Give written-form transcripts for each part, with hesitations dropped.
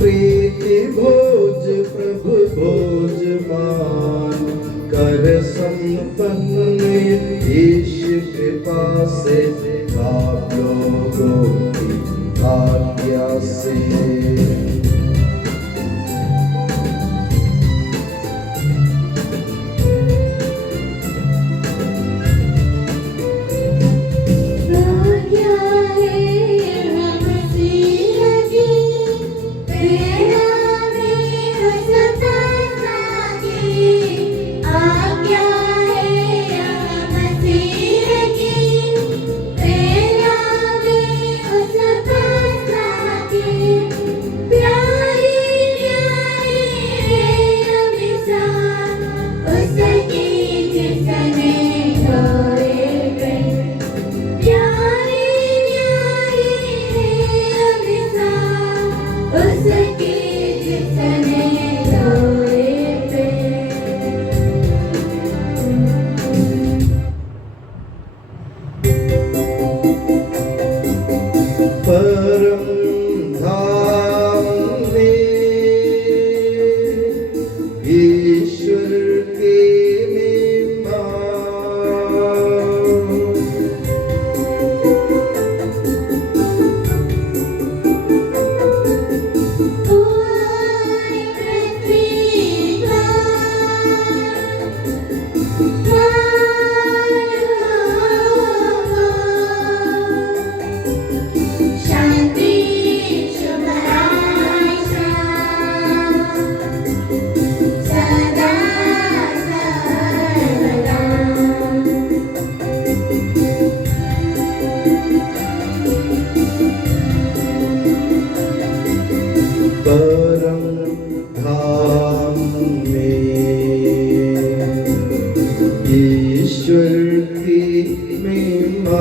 प्रीति भोज प्रभु भोज मान कर संपन्न ईश कृपा से आप लोगों की आज्ञा से परम धाम में ईश्वर की महिमा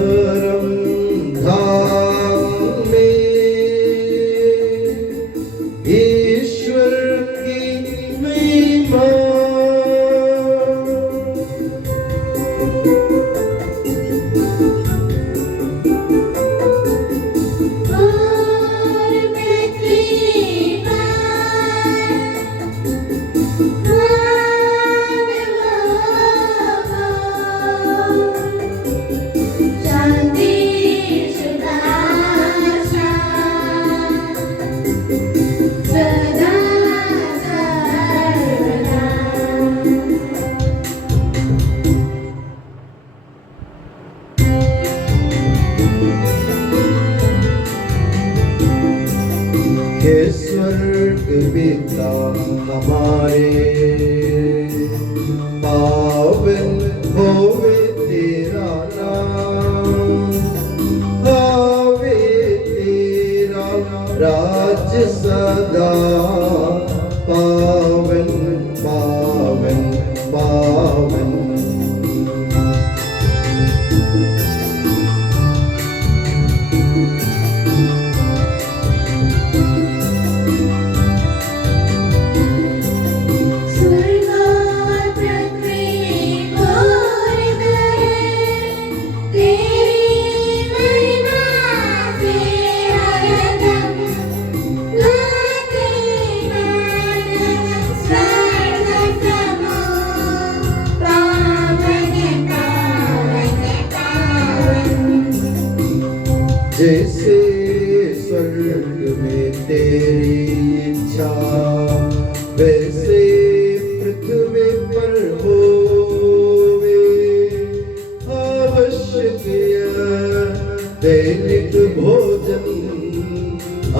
परम धाम में ईश्वर की महिमा हे स्वर्ग पिता हमारे पावन होवे तेरा नाम आवे तेरा राज्य सदा पावन पावन पावन जैसे स्वर्ग में तेरी इच्छा वैसे पृथ्वी पर होवे आवश्यक दैनिक भोजन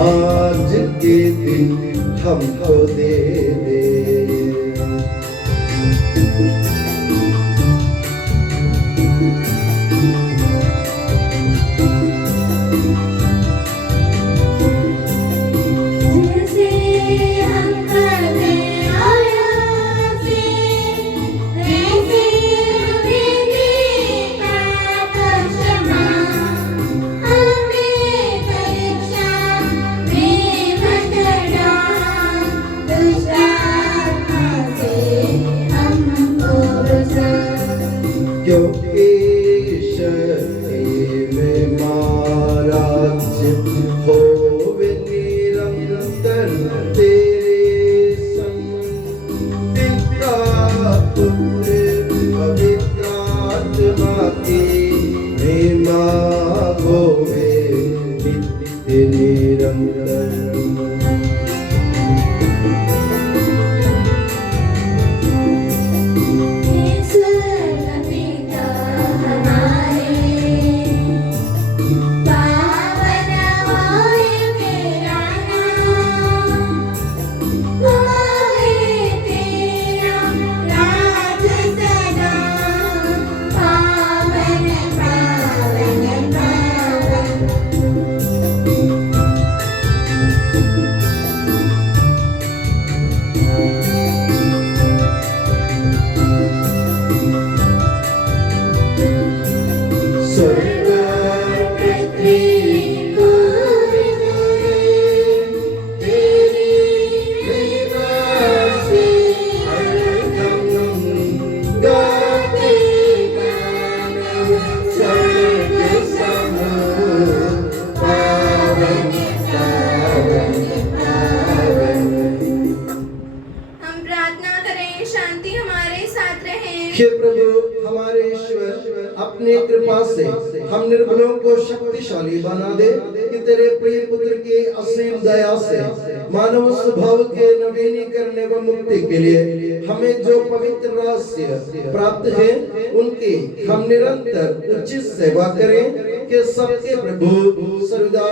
आज के दिन हमको दे दे क्योंकि शक्ति में महाराज होवे निरंतर तेरे संग। पिता पुत्र पवित्र आत्मा की महिमा होवे नित्य निरंतर। हे प्रभु हमारे ईश्वर, अपनी कृपा से हम निर्बलों को शक्तिशाली बना दे कि तेरे प्रिय पुत्र की असीम दया से मानव स्वभाव के नवीनीकरण एवं मुक्ति के लिए हमें जो पवित्र रहस्य प्राप्त है उनकी हम निरंतर उचित सेवा करें कि सबके प्रभु सर्वदा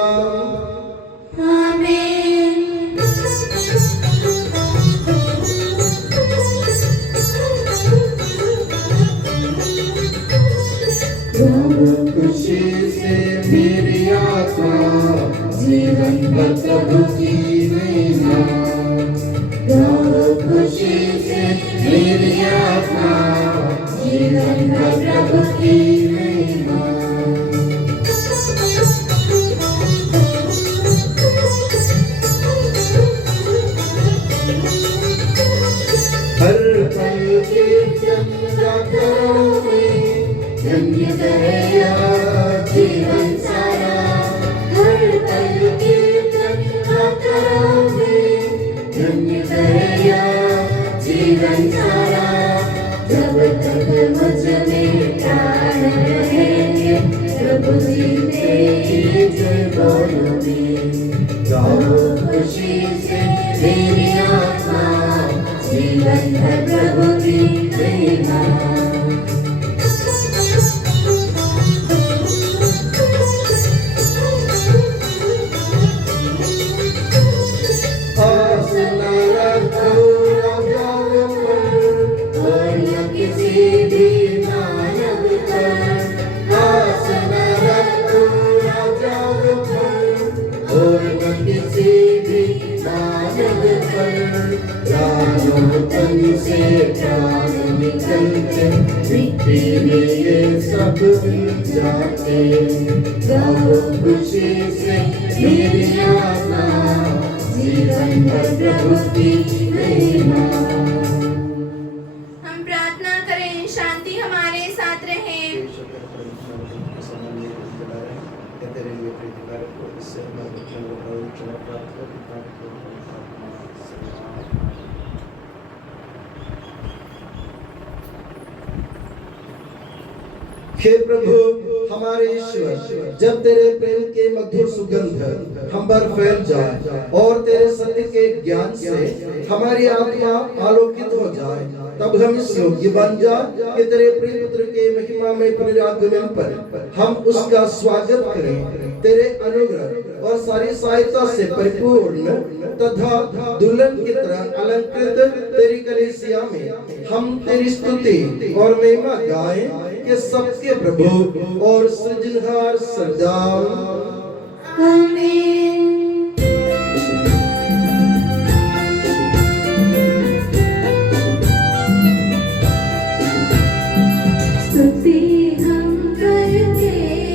आमीन। खुशी से मेरी आत्मा जीवन भर प्रभु की महिमा। खुशी से मेरी आत्मा जीवन भर प्रभु की महिमा। हर पल कीर्तन करोगे धन्य दया जीवन सारा। हर पल कीर्तन करोगे धन्य दया जीवन सारा। जब तक मुझ में प्राण रहेंगे प्रभु जी तेरी जय बोलूंगी। गाओ खुशी से मेरी आत्मा जीवन भर प्रभु की महिमा। से प्राण निकलते मिट्टी में ये सब जाते। गाओ खुशी से मेरी आत्मा जीवन भर प्रभु की महिमा। हम प्रार्थना करें, शांति हमारे साथ रहे। हे प्रभु हमारे ईश्वर, जब तेरे प्रेम के मधुर सुगंध हम पर फैल जाए और तेरे सत्य के ज्ञान से हमारी आत्मा आलोकित हो जाए, तब हम इस योग्य बन जाए कि तेरे प्रिय पुत्र के महिमा में पुनरागमन पर हम उसका स्वागत करें। तेरे अनुग्रह और सारी सहायता से परिपूर्ण तथा दुल्हन की तरह अलंकृत तेरी कलीसिया में हम तेरी स्तुति और महिमा गाएं कि सबके प्रभु और सृजनहार सरदार आमीन। स्तुति हम करते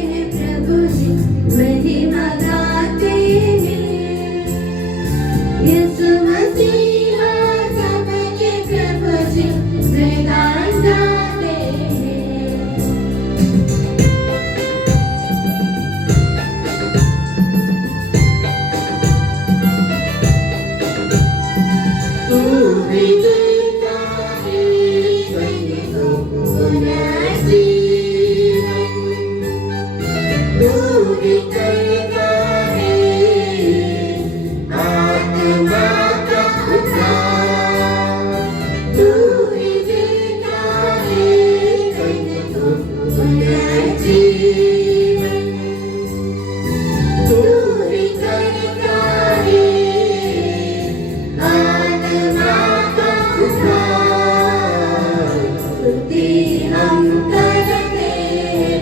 हैं प्रभु जी, महिमा गाते हैं। यीशु मसीह सबके प्रभु जी, प्रदान गाते हैं। दूरी करता है आत्मा का उद्धार, दूरी देता है पुनर्जीवन, दूरी करता है आत्मा का उद्धार। स्तुति हम करते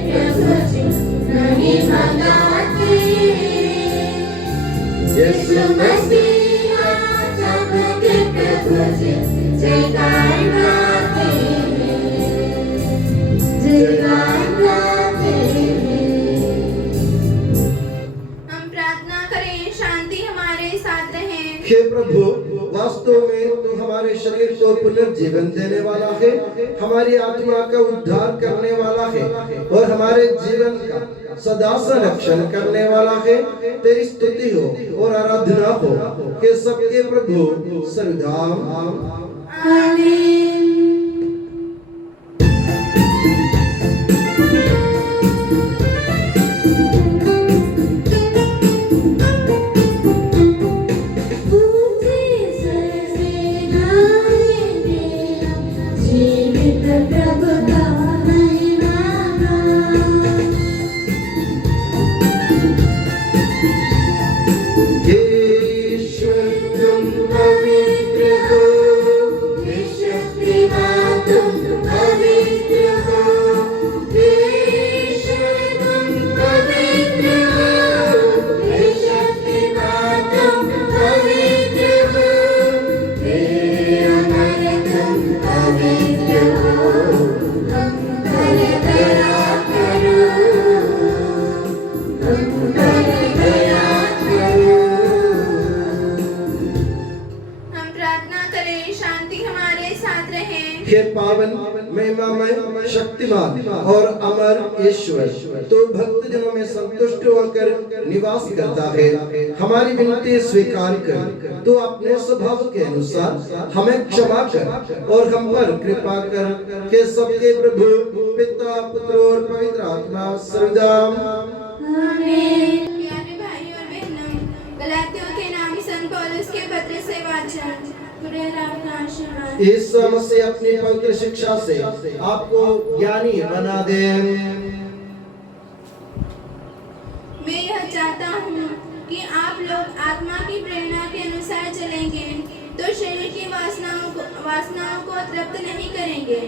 प्रभु जी, नहीं भगाते। यीशु मसीह सबके प्रभु जी, जयकार गाते हैं, जयकार गाते हैं। हम प्रार्थना करें, शांति हमारे साथ रहे। हे प्रभु, वास्तव में तू हमारे शरीर को पुनर्जीवन देने वाला है, हमारी आत्मा का उद्धार करने वाला है और हमारे जीवन का सदा संरक्षण करने वाला है। तेरी स्तुति हो और आराधना हो कि सबके प्रभु सर्वदा। आमीन। ईश्वर तुम पवित्र हो, हे शक्तिमान तुम पवित्र हो, ईश्वर तुम पवित्र हो, हे शक्तिमान तुम पवित्र हो, हे अमर तुम पवित्र हो, हम पर दया करो, हम पर दया करो। हम प्रार्थना करें, शांति हमारे साथ रहे। हे पावन, महिमामय, शक्तिमान और अमर ईश्वर, तो भक्त जनों में संतुष्ट होकर निवास करता है। हमारी विनती स्वीकार कर, तो अपने स्वभाव के अनुसार हमें क्षमा कर और हम पर कृपा कर के सबके प्रभु पिता, पुत्र और पवित्र आत्मा सर्वदा। आमीन। प्यारे भाई और बहनों, गलातियों के नामी संत पौलुस के पत्र से वाचन। खुदा आपका आशीर्वाद। यीशु मसीह अपनी पवित्र शिक्षा से आपको ज्ञानी बना दे। मैं यह चाहता हूँ कि आप लोग आत्मा की प्रेरणा के अनुसार चलेंगे तो शरीर की वासनाओं को तृप्त नहीं करेंगे।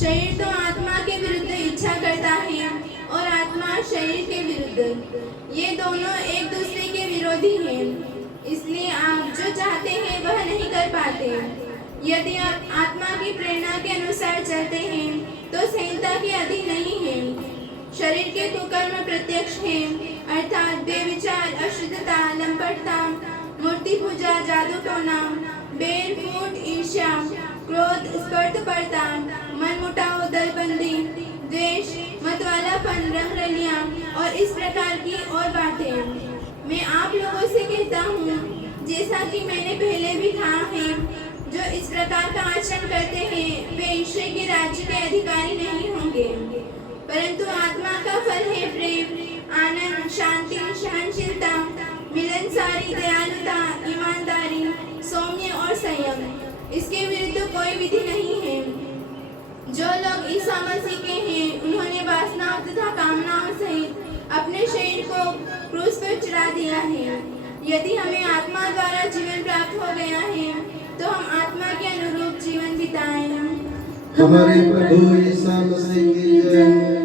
शरीर तो आत्मा के विरुद्ध इच्छा करता है और आत्मा शरीर के विरुद्ध। ये दोनों एक दूसरे के विरोधी हैं, इसलिए आप जो चाहते हैं वह नहीं कर पाते। यदि आप आत्मा की प्रेरणा के अनुसार चलते हैं तो संहिता के अधीन नहीं हैं। शरीर के कुकर्म प्रत्यक्ष हैं, अर्थात बेविचार, अशुद्धता, लंपटता, मूर्ति पूजा, जादू टोना, बैर, फूट, ईर्ष्या, क्रोध, स्पर्धपरता, मनमुटाव, दलबंदी, द्वेष, मतवालापन, रंगरलियां और इस प्रकार की और बातें। मैं आप लोगों से कहता हूँ, जैसा कि मैंने पहले भी कहा है, जो इस प्रकार का आचरण करते हैं वे ईश्वर के राज्य के अधिकारी नहीं होंगे। परंतु आत्मा का फल है प्रेम, आनंद, शांति, सहनशीलता, मिलनसारी, दयालुता, ईमानदारी, सौम्य और संयम। इसके विरुद्ध कोई विधि नहीं है। जो लोग ईसा मसीह के हैं, उन्होंने वासनाओं तथा कामनाओं सहित अपने शरीर को क्रूस पर चढ़ा दिया है। यदि हमें आत्मा द्वारा जीवन प्राप्त हो गया है तो हम आत्मा के अनुरूप जीवन बिताएं। हमारे प्रभु यीशु मसीह की जय।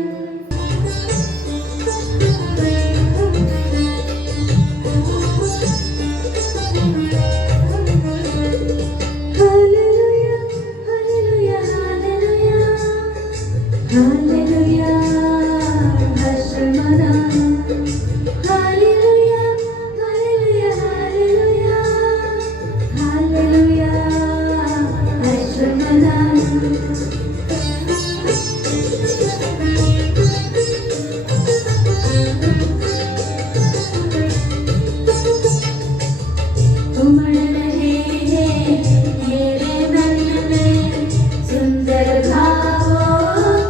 सुंदर भावों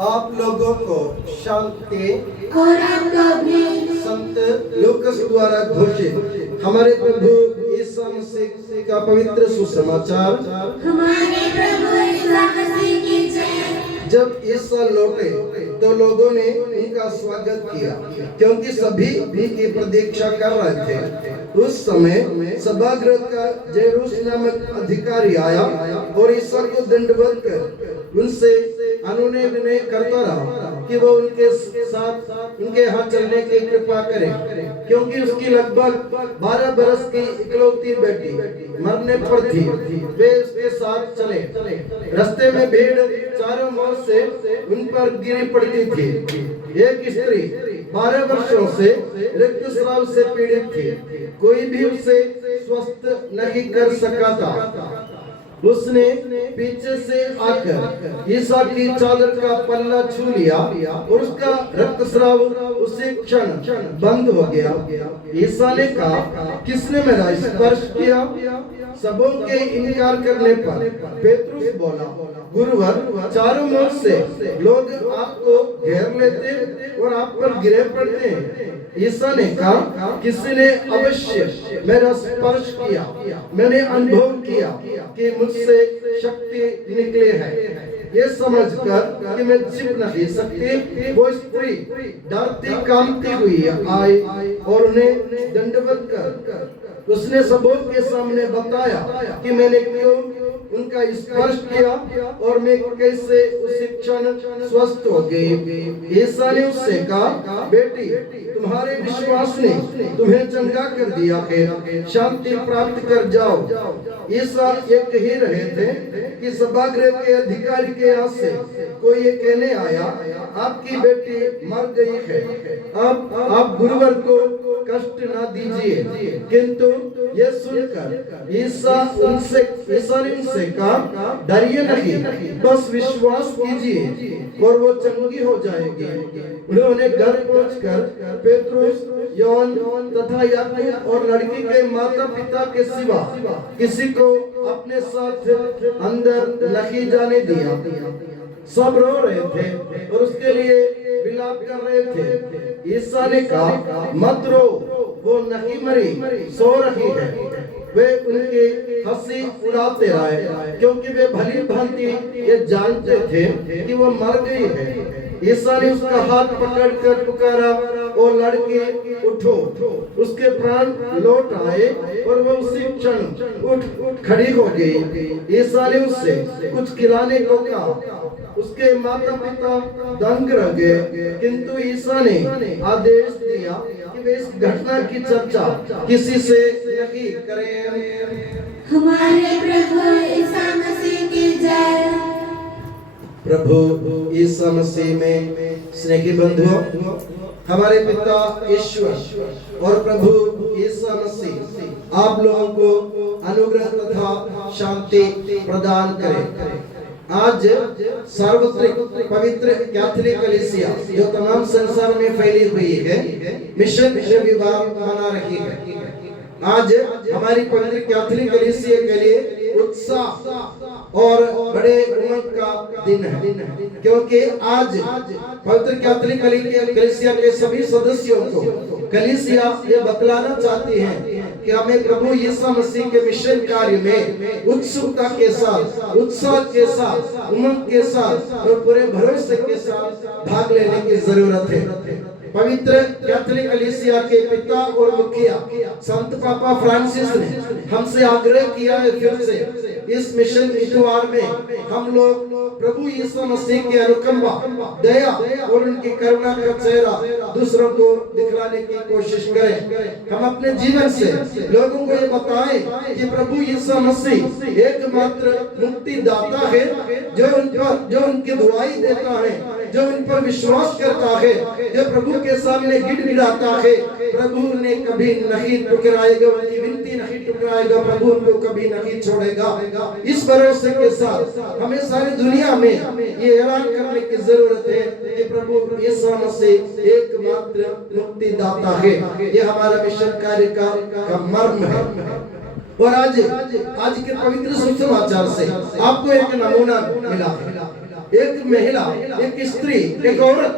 आप लोगों को शांति और आपको भी संत लूकस द्वारा घोषित हमारे प्रभु यीशु मसीह का पवित्र सुसमाचार। हमारे प्रभु यीशु मसीह की जय। जब यीशु लौटे तो लोगों ने उनका स्वागत किया, क्योंकि सभी भी की प्रतीक्षा कर रहे थे। उस समय सभागृह का जेरूस नामक अधिकारी आया और यीशु को दंडवत कर उनसे अनुनय करता रहा कि वो उनके साथ उनके हाथ चलने की कृपा करें, क्योंकि उसकी लगभग 12 बरस की इकलौती बेटी मरने पर थी। वे उसके साथ चले। रास्ते में भीड़ चारों ओर से उन पर गिरी पड़ती थी। एक स्त्री 12 वर्षों से रक्तस्राव से पीड़ित थी, कोई भी उसे स्वस्थ नहीं कर सका था। उसने पीछे से आकर यीशु की चादर का पल्ला छू लिया और उसका रक्तस्राव उसी क्षण बंद हो गया। यीशु ने कहा, किसने मेरा स्पर्श किया? सबों के इनकार करने पर पेतरुस बोला, गुरुवर, चारों ओर से लोग आपको घेर लेते और आप पर गिरे पड़ते हैं। यीशु ने कहा, किसी ने अवश्य मेरा स्पर्श किया। मैंने अनुभव किया कि मुझसे शक्ति निकले है। ये समझकर कि मैं छिप नहीं सकती, वो स्त्री डरती कांपती हुई आई और उन्हें दंडवत कर उसने सबों के सामने बताया कि मैंने क्यों उनका स्पर्श किया और मैं कैसे उसी क्षण स्वस्थ हो गई। यीशु ने उससे कहा, बेटी, तुम्हारे विश्वास ने तुम्हें चंगा कर दिया है, शांति प्राप्त कर जाओ। यीशु ये कह रहे थे कि सभागृह के अधिकारी के यहाँ से कोई ये कहने आया, आपकी बेटी मर गई है, अब आप गुरुवर को कष्ट ना दीजिए। किंतु ये सुनकर यीशु ने उनसे कहा, डरिए नहीं, बस विश्वास कीजिए और वो चंगी हो जाएगी। उन्होंने घर पहुंचकर पेतरुस, योहन तथा याकूब और लड़की के माता पिता के सिवा किसी को अपने साथ अंदर नहीं जाने दिया। सब रो रहे थे और उसके लिए विलाप कर रहे थे। यीशु ने कहा, मत रो, वो नहीं मरी, सो रही है। वे उनकी हंसी उड़ाते रहे, क्योंकि वे भली भांति ये जानते थे कि वो मर गई है। यीशु ने उसका हाथ पकड़कर पुकारा, ओ लड़की, उठो। उसके प्राण लौट आए और वो उसी क्षण उठ खड़ी हो गई। यीशु ने उससे कुछ खिलाने को कहा। उसके माता पिता दंग रह गए, किंतु यीशु ने आदेश दिया कि वे इस घटना की चर्चा किसी से नहीं करें। हमारे प्रभु यीशु मसीह की जय। प्रभु यीशु मसीह में स्नेही बंधुओं, हमारे पिता ईश्वर और प्रभु यीशु मसीह आप लोगों को अनुग्रह तथा शांति प्रदान करें। आज सार्वत्रिक पवित्र कैथोलिक कलीसिया जो तमाम संसार में फैली हुई है, मिशन रविवार मना रही है। आज हमारी पवित्र कैथोलिक कलीसिया के लिए उत्साह और बड़े उमंग का दिन है, क्योंकि आज पवित्र कैथोलिक कलीसिया के सभी सदस्यों को कलीसिया ये बतलाना चाहती है कि हमें प्रभु यीशु मसीह के मिशन कार्य में उत्सुकता के साथ, उत्साह के साथ, उमंग के साथ और पूरे भरोसे के साथ भाग लेने की जरूरत है। पवित्र कैथोलिक कलीसिया के पिता और मुखिया संत पापा फ्रांसिस ने हमसे आग्रह किया है, फिर से इस मिशन इतवार में हम लोग प्रभु यीशु मसीह की अनुकंपा, दया और उनकी करुणा का चेहरा दूसरों को दिखलाने की कोशिश करें। हम अपने जीवन से लोगों को ये बताएं कि प्रभु यीशु मसीह एकमात्र मुक्तिदाता है, जो उनकी दुआई देता है, जो उन पर विश्वास करता है, जो प्रभु के सामने गिड़गिड़ाता है, प्रभु ने कभी नहीं ठुकराएगा, उनकी विनती नहीं ठुकराएगा, प्रभु उनको कभी नहीं छोड़ेगा। इस भरोसे के साथ हमें सारी दुनिया में ये ऐलान करने की जरूरत है कि प्रभु यीशु मसीह एकमात्र मुक्तिदाता है। ये हमारा मिशन कार्य का मर्म है। और आज के पवित्र सुसमाचार से आपको एक नमूना मिला है। एक महिला, एक स्त्री, एक औरत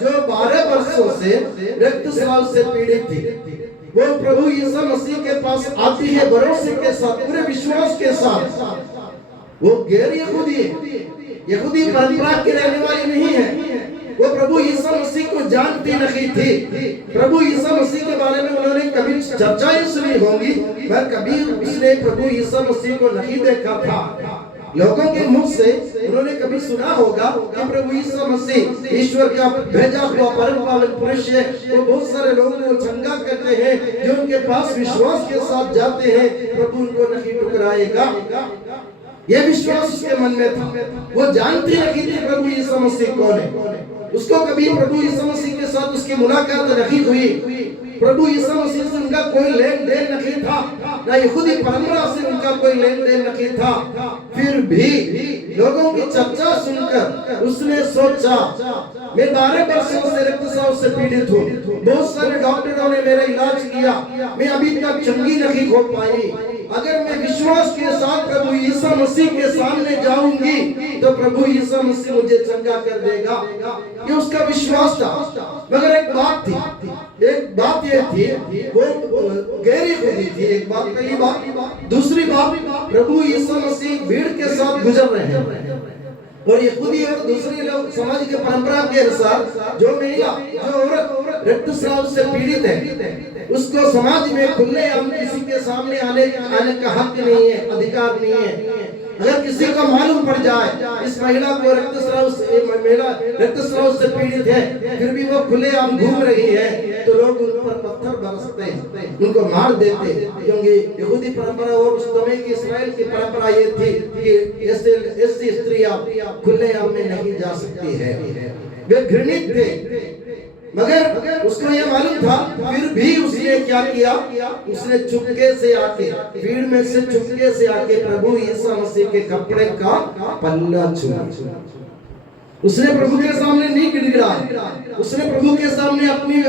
जो 12 वर्षों से रक्तस्राव से पीड़ित थी, वो प्रभु यीशु मसीह के पास आती है भरोसे के साथ, पूरे विश्वास के साथ। वो गैर यहूदी परंपरा की रहने वाली नहीं है, वो प्रभु यीशु मसीह को जानती नहीं थी। प्रभु यीशु मसीह के बारे में उन्होंने कभी चर्चाएं सुनी होंगी, पर कभी उसने प्रभु यीशु मसीह को नहीं देखा था। लोगों के मुख से उन्होंने कभी सुना होगा कि प्रभु यीशु मसीह ईश्वर का भेजा हुआ परम पावन पुरुष है। वो बहुत सारे लोगों को चंगा करते हैं जो उनके पास विश्वास के साथ जाते हैं, प्रभु उनको नहीं ठुकराएगा। ये विश्वास उसके मन में था। वो जानती नहीं थी प्रभु यीशु मसीह कौन है। उसको कभी प्रभु यीशु मसीह के साथ उसकी मुलाकात नहीं हुई। प्रभु यीशु मसीह से उनका कोई लेन देन नहीं था, ना यहूदी परंपरा से उनका कोई लेन देन नहीं था। फिर भी लोगों की चर्चा सुनकर उसने सोचा, मैं 12 वर्षों से रक्तस्राव से पीड़ित हूँ, बहुत सारे डॉक्टरों ने मेरा इलाज किया, मैं अभी तक चंगी नहीं हो पाई। अगर मैं विश्वास के साथ प्रभु यीशु मसीह के सामने जाऊंगी तो प्रभु यीशु मसीह मुझे चंगा कर देगा। ये उसका विश्वास था। मगर एक बात ये थी, वो गैर यहूदी थी। एक बात, पहली बात। दूसरी बात, प्रभु यीशु मसीह भीड़ के साथ गुजर रहे हैं और यहूदी और दूसरे लोग समाज के परंपरा के अनुसार जो महिला, जो औरत रक्तस्राव से पीड़ित है, उसको समाज में खुलेआम किसी के सामने आने का हक नहीं है, अधिकार नहीं है। अगर किसी को मालूम पड़ जाए इस महिला को रक्तस्राव से पीड़ित है, फिर भी वो खुलेआम घूम रही है, तो लोग उन पर पत्थर बरसते हैं, उनको मार देते। क्योंकि यहूदी परंपरा और उस समय की इस्राएल की परंपरा ये थी कि ऐसी स्त्रियां खुलेआम में नहीं जा सकती है, वे घृणित थे। मगर उसको यह मालूम था, फिर भी उसने क्या किया, उसने चुपके से आके, भीड़ में से चुपके से आके प्रभु यीशु मसीह के कपड़े का पल्ला छुआ। उसने प्रभु के सामने नहीं गिड़गिड़ाया, उसने प्रभु के सामने अपनी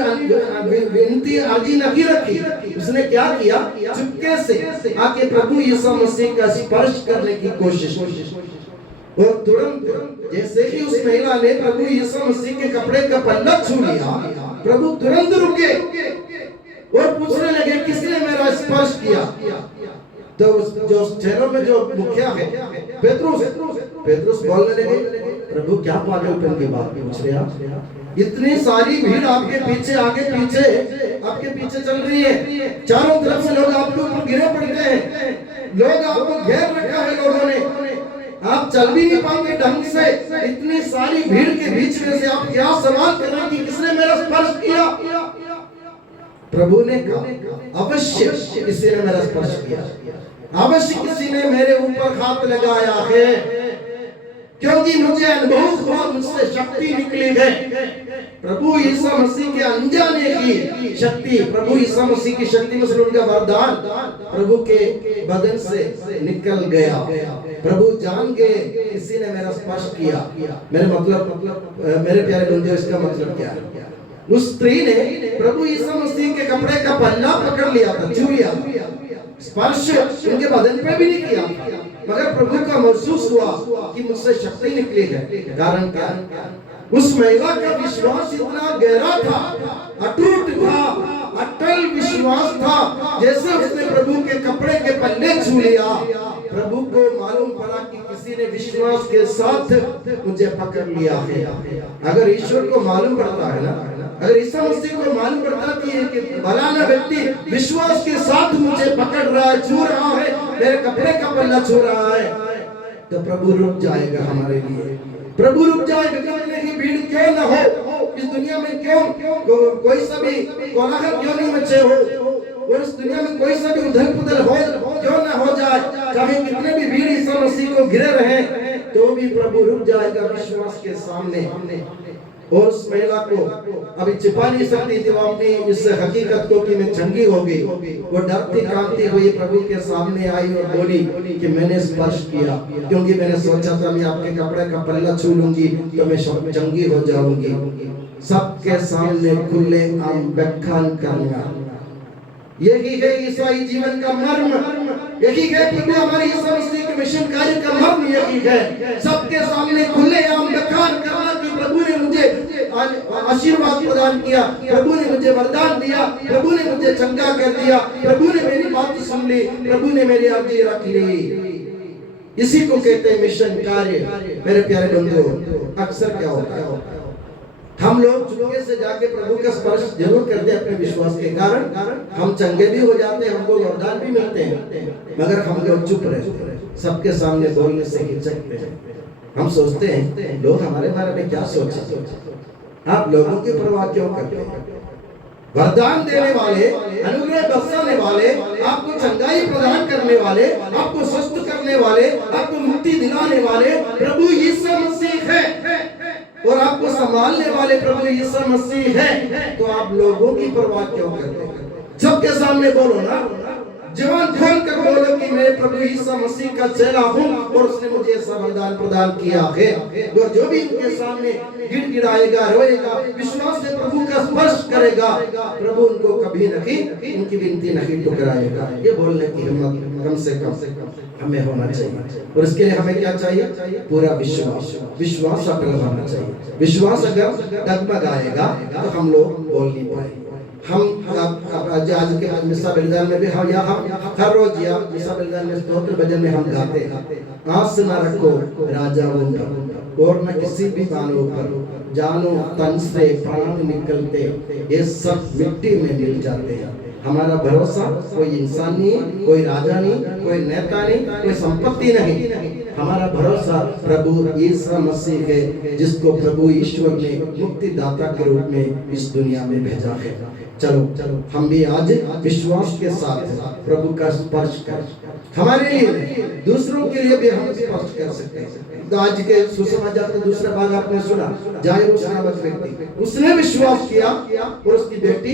विनती अर्जी नहीं रखी। उसने क्या किया, चुपके से आके प्रभु यीशु मसीह का स्पर्श करने की कोशिश। और तुरंत जैसे ही उस महिला ने प्रभु यीशु मसीह के कपड़े का पल्ला छू लिया, प्रभु तुरंत रुके और पूछने लगे, किसने मेरा स्पर्श किया? तो जो चेलों में जो मुखिया है पेट्रोस बोलने लगे, प्रभु क्या पागलपन की बात पूछ रहे आप? इतनी सारी भीड़ आपके पीछे आपके पीछे चल रही है, चारों तरफ से लोग आपके ऊपर गिरे पड़ते हैं, लोग आपको घेर रखा है लोगों ने, आप चल भी नहीं पाएंगे ढंग से। इतनी सारी भीड़ के बीच में से आप क्या सवाल कर रहे हैं कि किसने मेरा स्पर्श किया? प्रभु ने कहा, अवश्य किसी ने मेरा स्पर्श किया, अवश्य किसी ने मेरे ऊपर हाथ लगाया है, क्योंकि मुझे अनुभव हुआ, मुझसे शक्ति निकली है। प्रभु यीशु मसीह के अनजाने की शक्ति, प्रभु यीशु मसीह की शक्ति में से उनका वरदान प्रभु के बदन से निकल गया। प्रभु जान गए किसी ने मेरा स्पर्श किया। मेरे प्यारे बंधुओं, इसका मतलब क्या है? उस स्त्री ने प्रभु यीशु मसीह के कपड़े का पल्ला पकड़ लिया था, छू लिया, स्पर्श उनके बदन पे भी नहीं किया, मगर प्रभु का महसूस हुआ कि मुझसे शक्ति निकली है। कारण क्या? उस महिला का विश्वास इतना गहरा था, अटूट था, अटल विश्वास था। जैसे उसने प्रभु के कपड़े के पल्ले छू लिया, प्रभु को मालूम पड़ा कि किसी ने विश्वास के साथ मुझे पकड़ लिया है। अगर ईश्वर को मालूम पड़ता है ना, अगर ईसा मसीह को मालूम पड़ता कि फलाना व्यक्ति विश्वास के साथ मुझे पकड़ रहा है, छू रहा है, मेरे कपड़े का पल्ला छू रहा है, तो प्रभु रुक जाएगा हमारे लिए। प्रभु रुक जाएगा। कितने ही भीड़ क्यों न हो इस दुनिया में, क्यों कोई सा भी कोलाहल क्यों नहीं मचे हो, और इस दुनिया में कोई सा भी उधल पुधल हो क्यों न हो जाए, चाहे कितने भी भीड़ ईसा मसीह को घिरे रहे, तो भी प्रभु रुक जाएगा विश्वास के सामने। और उस महिला को अभी छिपा नहीं सकती थी वो अपनी इस हकीकत को कि मैं चंगी हो गई। वो डरती कांपती हुई प्रभु के सामने आई और बोली कि मैंने स्पर्श किया, क्योंकि मैंने सोचा था मैं आपके कपड़े का पल्ला छू लूंगी तो मैं चंगी हो जाऊंगी। सबके सामने खुले आम व्याख्यान करना, यही है ईसाई जीवन का मर्म, यही है प्रभु हमारे ईसा मसीह के मिशन कार्य का मर्म, यही है सबके सामने खुले आम आशीर्वाद प्रदान किया, प्रभु ने मुझे वरदान दिया, प्रभु ने मुझे चंगा कर दिया, प्रभु ने मेरी बात सुन ली, प्रभु ने मेरी अर्जी रख ली। इसी को कहते हैं मिशन कार्य। मेरे प्यारे बंधुओं, अक्सर क्या होता है, हम लोग चुपके से जाके प्रभु का स्पर्श जरूर करते हैं अपने विश्वास के कारण, हम चंगे भी हो जाते हैं, हमको वरदान भी मिलते हैं, मगर हम लोग चुप रहते हैं, सबके सामने बोलने से हिचकते हैं। हम सोचते हैं लोग हमारे बारे में क्या सोचे, आप लोगों की परवाह क्यों करते हैं? वरदान देने वाले, अनुग्रह बरसाने वाले, आपको चंगाई प्रदान करने वाले, आपको स्वस्थ करने वाले, आपको मुक्ति दिलाने वाले प्रभु यीशु मसीह है, और आपको संभालने वाले प्रभु यीशु मसीह है। तो आप लोगों की परवाह क्यों करते हैं? सबके सामने बोलो ना, जवान खोल कर बोलो कि मैं प्रभु यीशु मसीह का चेला हूँ और उसने मुझे ऐसा वरदान प्रदान किया है। और जो भी उनके सामने गिड़गिड़ाएगा, रोएगा, विश्वास से प्रभु का स्पर्श करेगा, प्रभु उनको कभी नहीं, उनकी विनती नहीं ठुकराएगा। ये बोलने की हिम्मत कम से कम हमें होना चाहिए। और इसके लिए हमें क्या चाहिए? पूरा विश्वास। विश्वास अटल होना चाहिए। विश्वास अगर डगमगाएगा तो हम लोग बोल नहीं पाएंगे। हम आज के मिसा बलिदान में भी हम हर रोज या मिसा बलिदान में स्तोत्र भजन में हम गाते हैं, आस न रखो राजा उनका और न किसी भी मानव पर, जानो तन से प्राण निकलते, ये सब मिट्टी में मिल जाते हैं। हमारा भरोसा कोई इंसान नहीं, कोई राजा नहीं, कोई नेता नहीं, कोई संपत्ति नहीं, हमारा भरोसा प्रभु यीशु मसीह है, जिसको प्रभु ईश्वर ने मुक्तिदाता के रूप में इस दुनिया में भेजा है। चलो हम भी आज विश्वास के साथ प्रभु का स्पर्श कर, हमारे लिए दूसरों के लिए भी हम स्पर्श कर सकते हैं। तो आज के सुसमाचार का दूसरा भाग आपने सुना, जायरूस नामक व्यक्ति, उसने विश्वास किया और उसकी बेटी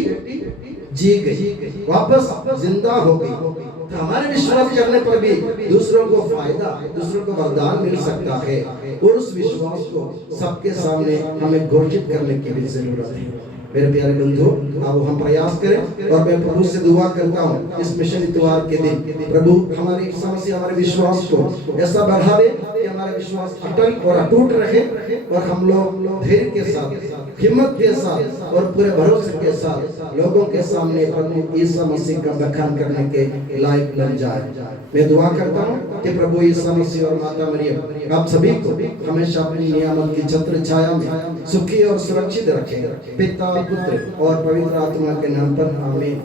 जी गई, वापस जिंदा हो गई। तो हमारे विश्वास करने पर भी दूसरों को फायदा, दूसरों को वरदान मिल सकता है, और उस विश्वास को सबके सामने हमें घोषित करने की भी जरूरत है। मेरे प्यारे बंधु, अब हम प्रयास करें, और मैं प्रभु से दुआ करता हूँ इस मिशन इतवार के दिन प्रभु हमारी समस्या, हमारे विश्वास को ऐसा बढ़ावे कि हमारा विश्वास अटल और अटूट रहे, और हम लोग धैर्य के साथ, हिम्मत के साथ और पूरे भरोसे के साथ लोगों के सामने प्रभु यीशु मसीह का बखान करने के लायक बन जाए। मैं दुआ करता हूँ कि प्रभु यीशु मसीह और माता मरियम आप सभी को हमेशा अपनी नियामत की छत्र छाया में सुखी और सुरक्षित रखें, पिता, पुत्र और पवित्र आत्मा के नाम पर आमीन।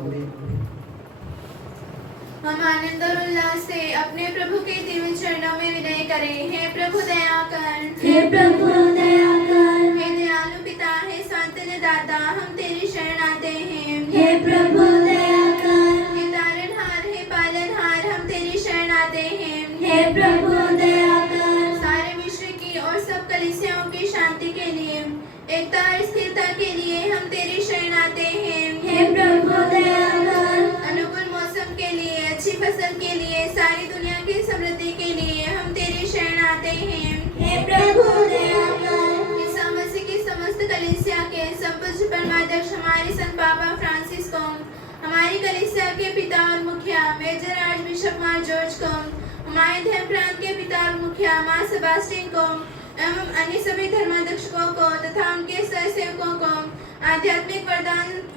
हम आनंद और उल्लास से अपने प्रभु के दिव्य चरणों में विनय करें। हे प्रभु दया कर, हे प्रभु दया कर, हे दयालु पिता, हे सांत्वना दाता, हम तेरी शरण आते हैं। हे प्रभु दया कर, हे तारनहार, हे पालनहार, हम तेरी शरण आते हैं। हे प्रभु दया कर, सारे विश्व की और सब कलीसियाओं की शांति के लिए, एकता और स्थिरता के लिए हम तेरी शरण आते हैं। हे प्रभु दया कर, अनुकूल मौसम के लिए, अच्छी फसल के लिए, सारी दुनिया की समृद्धि के लिए हम तेरी शरण आते हैं। हे प्रभु दया कर, ईसा मसीह की समस्त कलीसिया के संपूज्य परमाध्यक्ष हमारे संत पापा फ्रांसिस को, हमारी कलीसिया के पिता और मुखिया मेजर आर्च बिशप मार जॉर्ज को, हमारे धर्म प्रांत के पिता और मुखिया मार सेबास्टियन को एवं अन्य सभी धर्माध्यक्षों को तथा उनके सहसेवकों को आध्यात्मिक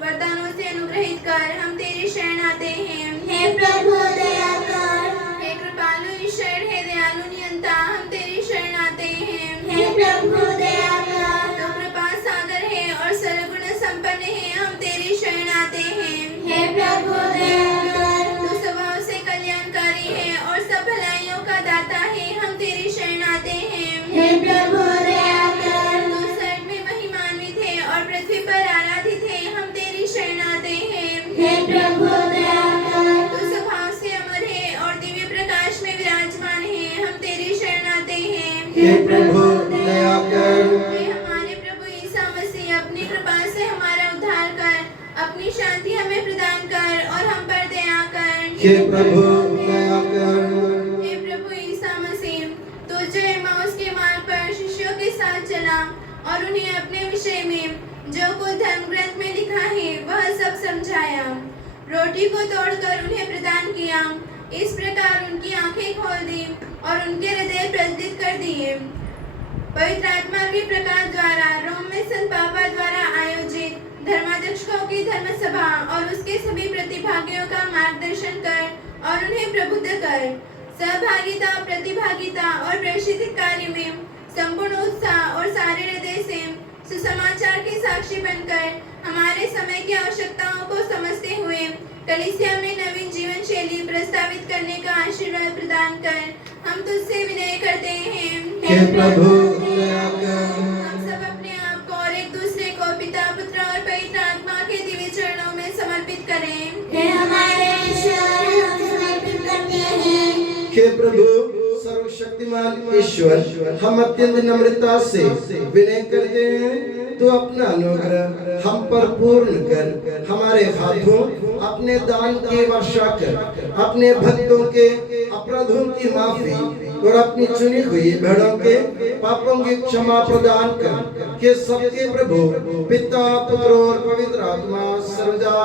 वरदानों से अनुग्रहित कर हम तेरी शरण आते हैं। हे प्रभु दया कर, हे कृपालु ईश्वर, हे दयालु नियंता, हम तेरी शरण आते हैं। हे प्रभु दया कर, तो कृपा सागर है और सर्वगुण संपन्न है, हम तेरी शरण आते हैं। हे प्रभु दया कर, तू स्वभाव से कल्याणकारी है और सब भलाइयों का दाता है, हम तेरी शरण आते हैं। हे प्रभु दया कर, तू स्वर्ग में महिमान्वित है और पृथ्वी पर आराधित है, हम तेरी शरण आते हैं। हे प्रभु दया कर, तू स्वभाव से अमर है और दिव्य प्रकाश में विराजमान है, हम तेरी शरण आते हैं। हे प्रभु दया कर, हे हमारे प्रभु यीशु मसीह, अपनी कृपा से हमारा उद्धार कर, अपनी शांति हमें प्रदान कर और हम पर दया कर। हे प्रभु दया कर, हे प्रभु यीशु मसीह, तू जो एमाउस के मार्ग पर शिष्यों के साथ चला और उन्हें अपने विषय में जो कुछ धर्म ग्रंथ में लिखा है वह सब समझाया, रोटी को तोड़कर उन्हें प्रदान किया, इस प्रकार उनकी आंखें खोल दी और उनके हृदय प्रज्वलित कर दिए। पवित्र आत्मा के प्रकाश द्वारा रोम में संत पापा द्वारा आयोजित धर्माध्यक्षों की धर्म सभा और उसके सभी प्रतिभागियों का मार्गदर्शन कर और उन्हें प्रबुद्ध कर सहभागिता, प्रतिभागिता और प्रेषित कार्य में संपूर्ण उत्साह और सारे हृदय से सुसमाचार के साक्षी बनकर हमारे समय की आवश्यकताओं को समझते हुए कलीसिया में नवीन जीवन शैली प्रस्तावित करने का आशीर्वाद प्रदान कर हम तुझसे विनय करते हैं। हे प्रभु दया कर। हम सब अपने आप को और एक दूसरे को पिता, पुत्र और पवित्र आत्मा के दिव्य चरणों में समर्पित करें। हे हमारे ईश्वर, हम समर्पित करते हैं। हे प्रभु सर्वशक्तिमान ईश्वर, हम अत्यंत नम्रता से विनय करते हैं, तो अपना अनुग्रह हम पर पूर्ण कर हमारे हाथों अपने दान की वर्षा कर, अपने भक्तों के अपराधों की माफी और अपनी चुनी हुई भेड़ों के पापों की क्षमा प्रदान कर, कि सबके प्रभु पिता, पुत्र और पवित्र आत्मा सर्वदा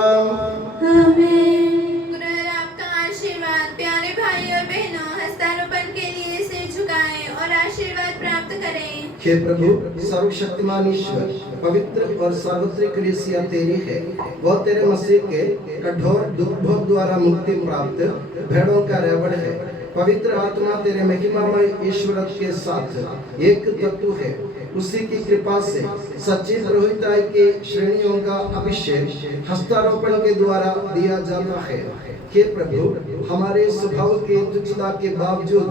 आमीन। आपका आशीर्वाद प्यारे भाई और बहनों हस्तारोपण के लिए सिर झुकाएं और आशीर्वाद प्राप्त करें। हे प्रभु सर्वशक्तिमान ईश्वर, पवित्र और सार्वत्रिक कलीसिया तेरी है, वह तेरे मसीह के कठोर दुख भोग द्वारा मुक्ति प्राप्त भेड़ों का रेवड़ है। पवित्र आत्मा तेरे महिमामय ईश्वर के साथ एक तत्व है, उसी की कृपा से सच्ची पुरोहिताई के श्रेणियों का अभिषेक हस्तारोपण के द्वारा दिया जाता है। हे प्रभु हमारे स्वभाव के तुच्छता के बावजूद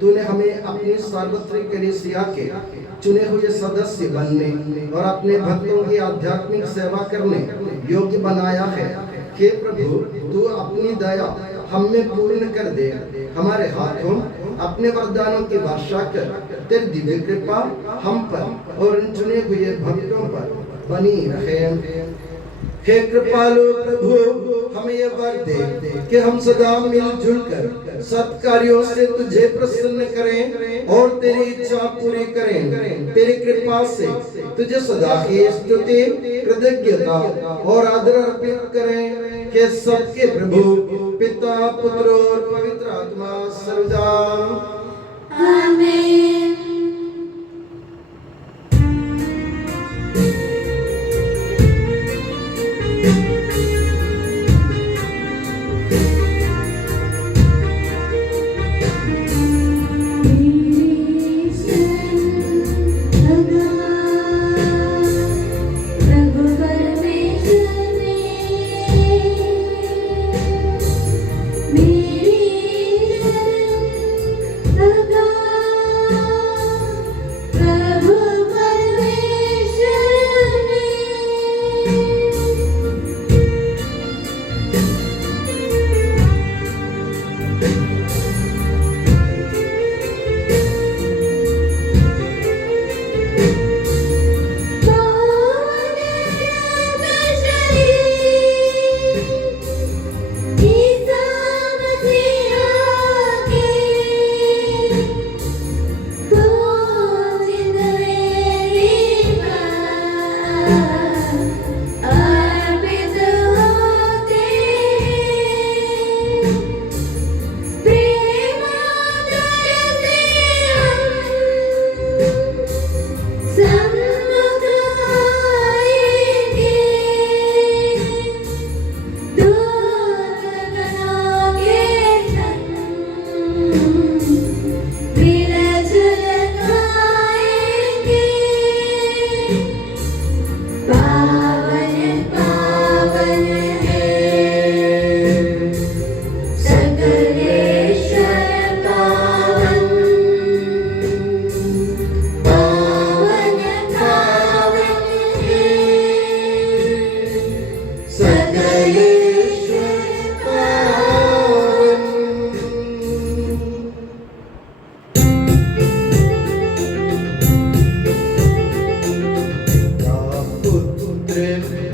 तूने हमें अपनी सार्वत्रिक कलीसिया के चुने हुए सदस्य बनने और अपने भक्तों की आध्यात्मिक सेवा करने योग्य बनाया है। हे प्रभु तू अपनी दया हम में पूर्ण कर दे, हमारे हाथों अपने वरदानों की वर्षा कर, तेरी दिव्य कृपा हम पर और इन चुने हुए भक्तों पर बनी रहे। हे कृपालु प्रभु हमें यह वर दे कि हम सदा मिलजुल कर सत्कार्यों से तुझे प्रसन्न करें और तेरी इच्छा पूरी करें। तेरी कृपा से तुझे सदा की स्तुति, कृतज्ञता और आदर अर्पित करें, कि सबके प्रभु पिता, पुत्र और पवित्र आत्मा सर्वदा आमीन।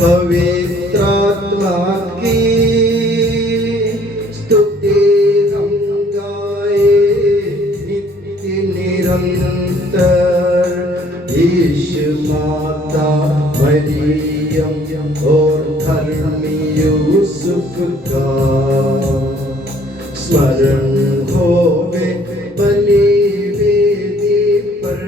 पवित्रात्मा की स्तुति हम गाए नित्य निरंतर। यीशु माता मरियम और धर्मी यूसुफ का स्मरण होवे बलि वेदी पर।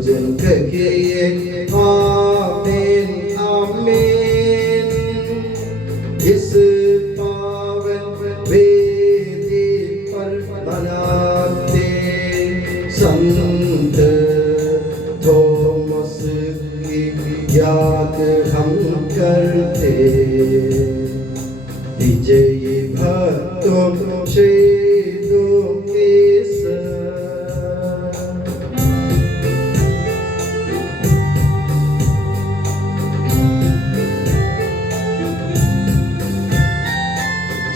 जन कहिए आमीन आमीन। इस पावन वेदी पर मनाते संत थॉमस की याद हम करते। विजयी भक्तों शहीदों के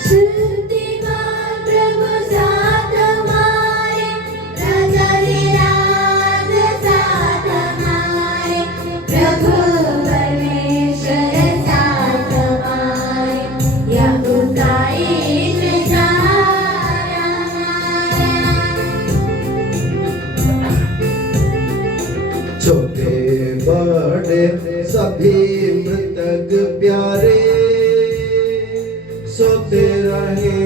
शक्तिमान प्रभु साथ हमारे, राजा राज साथ हमारे, प्रभु परमेश्वर साथ हमारे, याकूब का ईश्वर सहारा हमारा। छोटे बड़े सभी मृतक प्यारे सोते रहे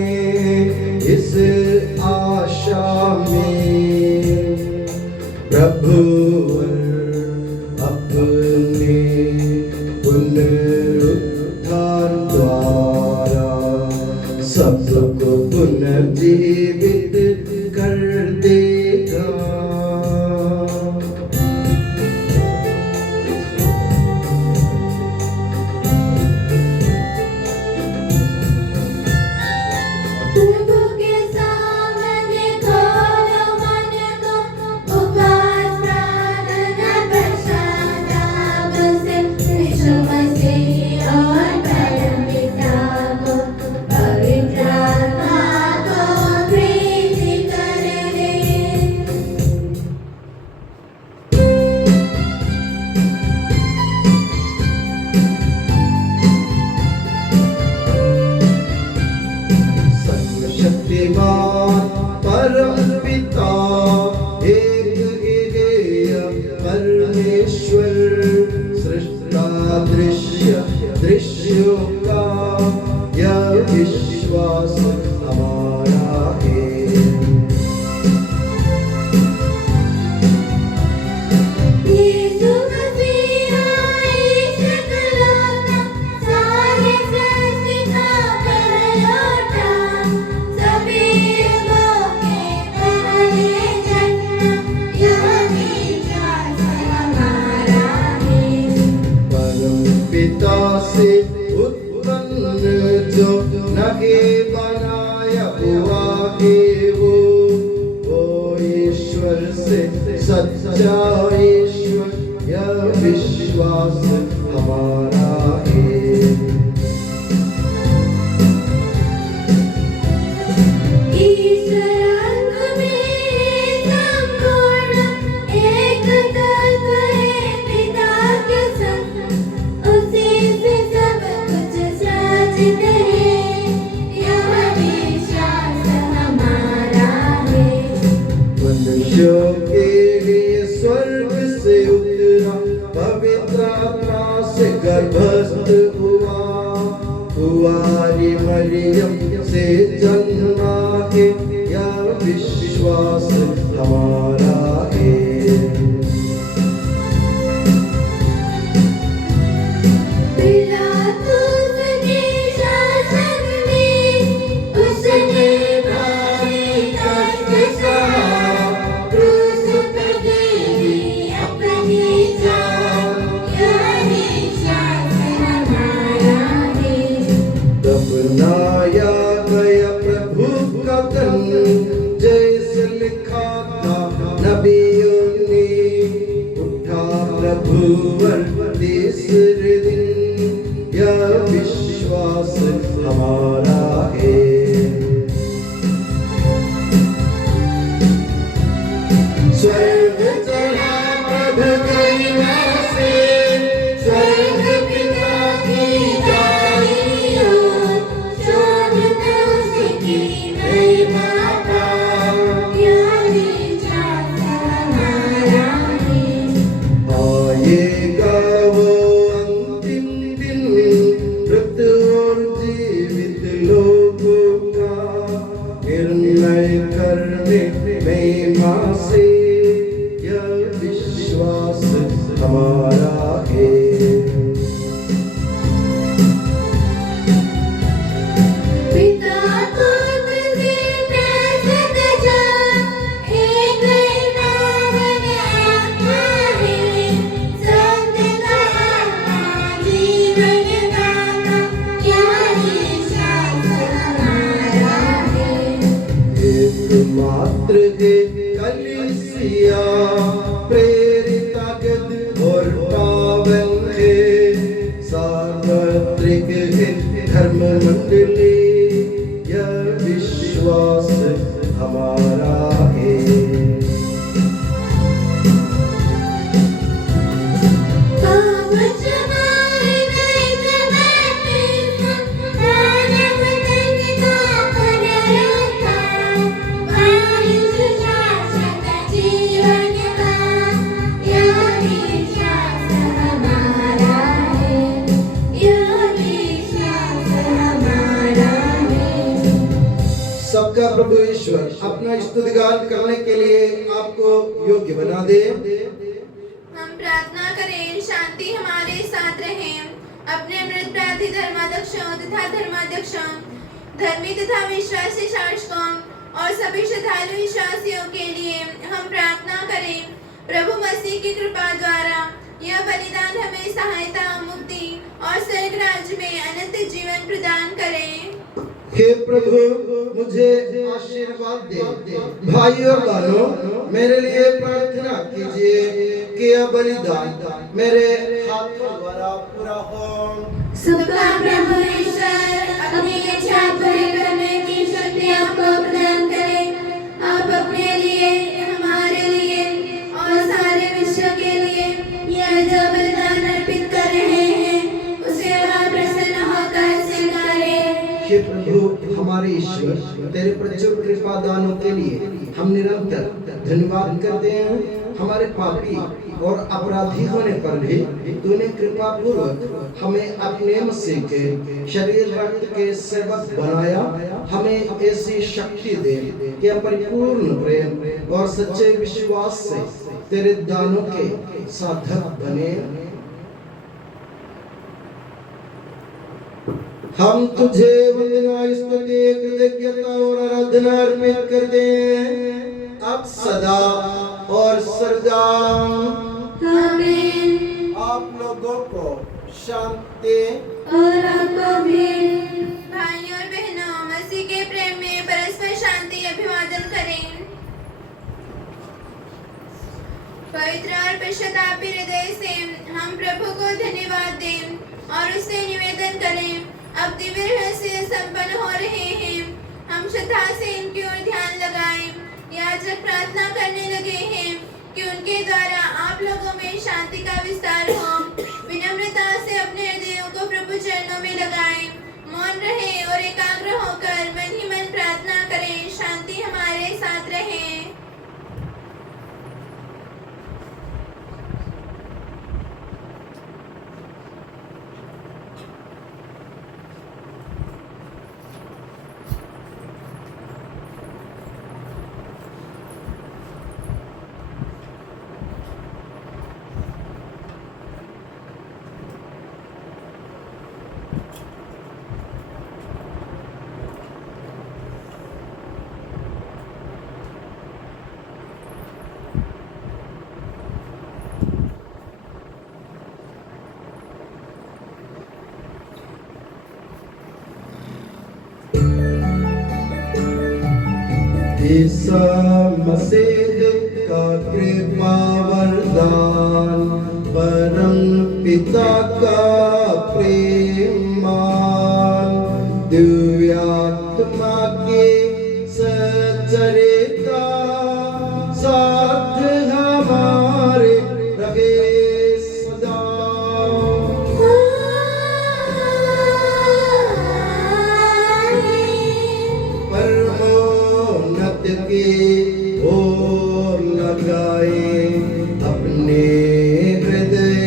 इस आशा में। प्रभु अपने पुनरुत्थान द्वारा सबको पुनर्जीवित कर देगा। प्रभु के सामने खोलो मन को, उपवास प्रार्थना पश्चाताप से, यीशु मसीह और परम पिता को, पवित्र आत्मा को प्रीति करने। शक्तिमान परम पिता एक एकेय परमेश्वर सृष्टा दृश्यों का यह विश्वास हमारा है। यीशु मसीह ईश्वर कलौता, सारी सृष्टि का पहलौठा, सभी युगों के पहले जन्म, यह विश्वास हमारा है। परम पिता से उत्पन्न जो नगे बनाया हुआ है वो ईश्वर से सच्चा ईश्वर, यह विश्वास हमारा है। ईश्वर अंग में संपूर्ण, एक तत्व है पिता के संग, उसी से सब कुछ सृजित है, यह विश्वास हमारा है। मनुष्यों के लिए स्वर्ग से उतरा, पवित्र आत्मा से गर्भस्थ हुआ, कुंवारी मरियम से जन्मा है, यह विश्वास हमारा है। पिलातुस के शासन में उसने भारी कष्ट सहा, क्रूस पर दी अपनी जान, यह विश्वास हमारा है। दफनाया गया प्रभु का तन, जैसे लिखा था नबियों ने, उठा प्रभु तीसरे दिन, यह विश्वास हमारा है। स्वर्ग चढ़ा प्रभु करुणा से, स्वर्ग पिता की दाई ओर, शोभित उसकी महिमा का, यह विश्वास हमारा है। आएगा वो अंतिम दिन, मृत और जीवित लोगों का निर्णय करने महिमा से, यह विश्वास पात्र है कलीसिया, प्रेरित और पावन है, सार्वत्रिक है धर्म मंडली, यह विश्वास हमारा है। सबका प्रभु ईश्वर अपना स्तुतिगान करने के लिए आपको योग्य बना दे। हम प्रार्थना करें, शांति हमारे साथ रहे। अपने अमृत प्रार्थी धर्माध्यक्षों तथा धर्माध्यक्षों, धर्मी तथा विश्वासी शासकों और सभी श्रद्धालु विश्वासियों के लिए हम प्रार्थना करें। प्रभु मसीह की कृपा द्वारा यह बलिदान हमें सहायता, मुक्ति और स्वर्ग राज्य में अनंत जीवन प्रदान करें। हे प्रभु, मुझे आशीर्वाद दे। भाई और बहनों, मेरे लिए प्रार्थना कीजिए कि यह बलिदान मेरे हाथों द्वारा पूरा हो। सबका प्रभु ईश्वर अपनी इच्छा पूरी करने की शक्ति आपको प्रदान करे। आप अपने लिए, हमारे लिए और सारे विश्व के लिए यह जो बलिदान अर्पित कर रहे हैं, उसे आप प्रसन्न होकर स्वीकारें। हे प्रभु हमारे ईश्वर, तेरे प्रचुर कृपा दानों के लिए हम निरंतर धन्यवाद करते हैं। हमारे पापी और अपराधी होने पर भी तूने कृपा पूर्वक हमें अपने मसीह के शरीर रक्त के सेवक बनाया। हमें ऐसी शक्ति दे कि हम परिपूर्ण प्रेम और सच्चे विश्वास से तेरे दानों के साधक बने। हम तुझे वंदना, स्तुति, कृतज्ञता और आराधना अर्पित करते हैं, अब सदा और सर्वदा। आमीन। आप लोगों को शांति। और आपको भी। भाइयों और बहनों, मसीह के प्रेम में परस्पर शांति अभिवादन करें। पवित्र और पश्चातापी हृदय से हम प्रभु को धन्यवाद दें और उससे निवेदन करें। अब दिव्य रहस्य संपन्न हो रहे हैं। हम श्रद्धा से इनकी ओर ध्यान लगाएं। याजक प्रार्थना करने लगे हैं कि उनके द्वारा आप लोगों में शांति का विस्तार हो। विनम्रता से अपने हृदयों को प्रभु चरणों में लगाएं। मौन रहे और एकाग्र होकर मन ही मन प्रार्थना करें। शांति हमारे साथ रहे। ईसा मसीह का कृपा वरदान, परम पिता का प्रेम, दिव्य आत्मा के सचरिता साथ हमारे रहे सदा। परमोन्नत की ओर लगाए अपने हृदय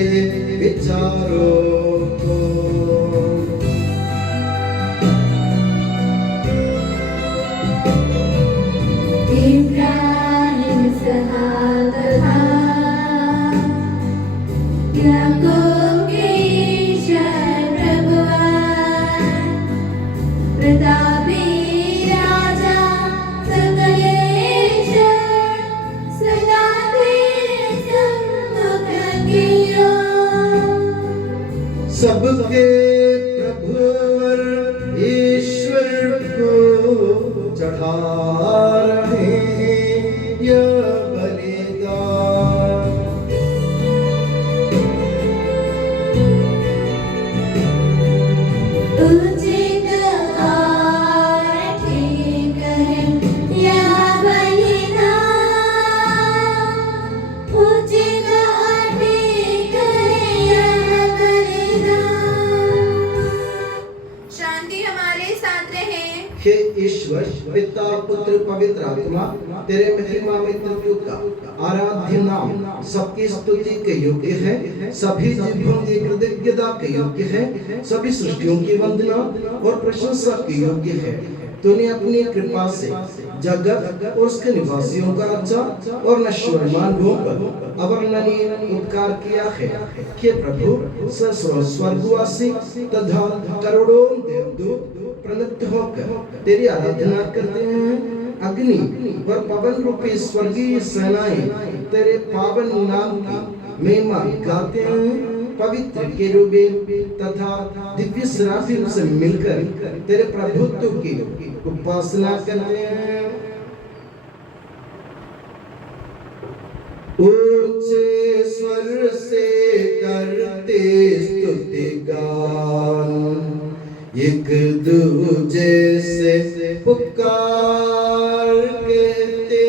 विचारों को। इब्राहिम सहाब था, याकूब के ईश्वर भगवान, प्रतापी राजा सकलेश्वर, सदा तेरे पिता पुत्र पवित्र आत्मा तेरे महिमा में त्रित्व का आराध्य नाम सबकी स्तुति के योग्य है, सभी जीवों की कृतज्ञता के योग्य है, सभी सृष्टियों की वंदना और प्रशंसा के योग्य है। तूने अपनी कृपा से जगत और उसके निवासियों का रक्षा और नश्वर मानवों पर अवर्णनीय उपकार किया है कि प्रभु सहस्रों स्वर्गवासी तथा करोड़ों देवदूत प्रनत होकर तेरी आराधना करते हैं। अग्नि और पवन रूपी स्वर्गीय सेनाएं तेरे पावन नाम की महिमा गाते हैं। पवित्र केरूबीम तथा दिव्य सराफीम से मिलकर तेरे प्रभुत्व की उपासना करते हैं। ऊंचे स्वर से करते स्तुति गान, एक दूजे से पुकार कहते।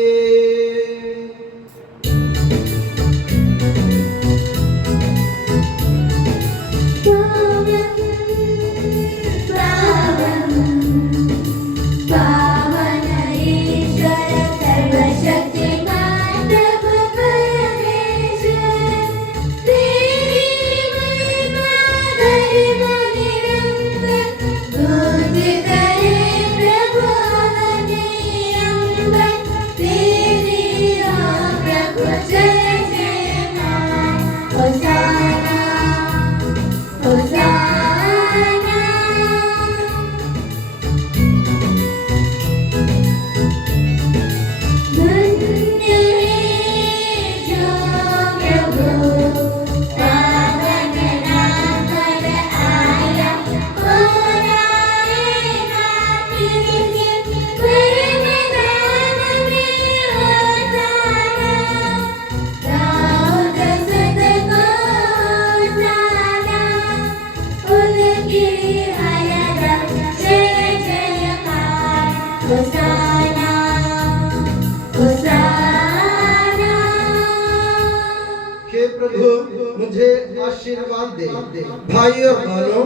मुझे आशीर्वाद दे। भाई और बहनों,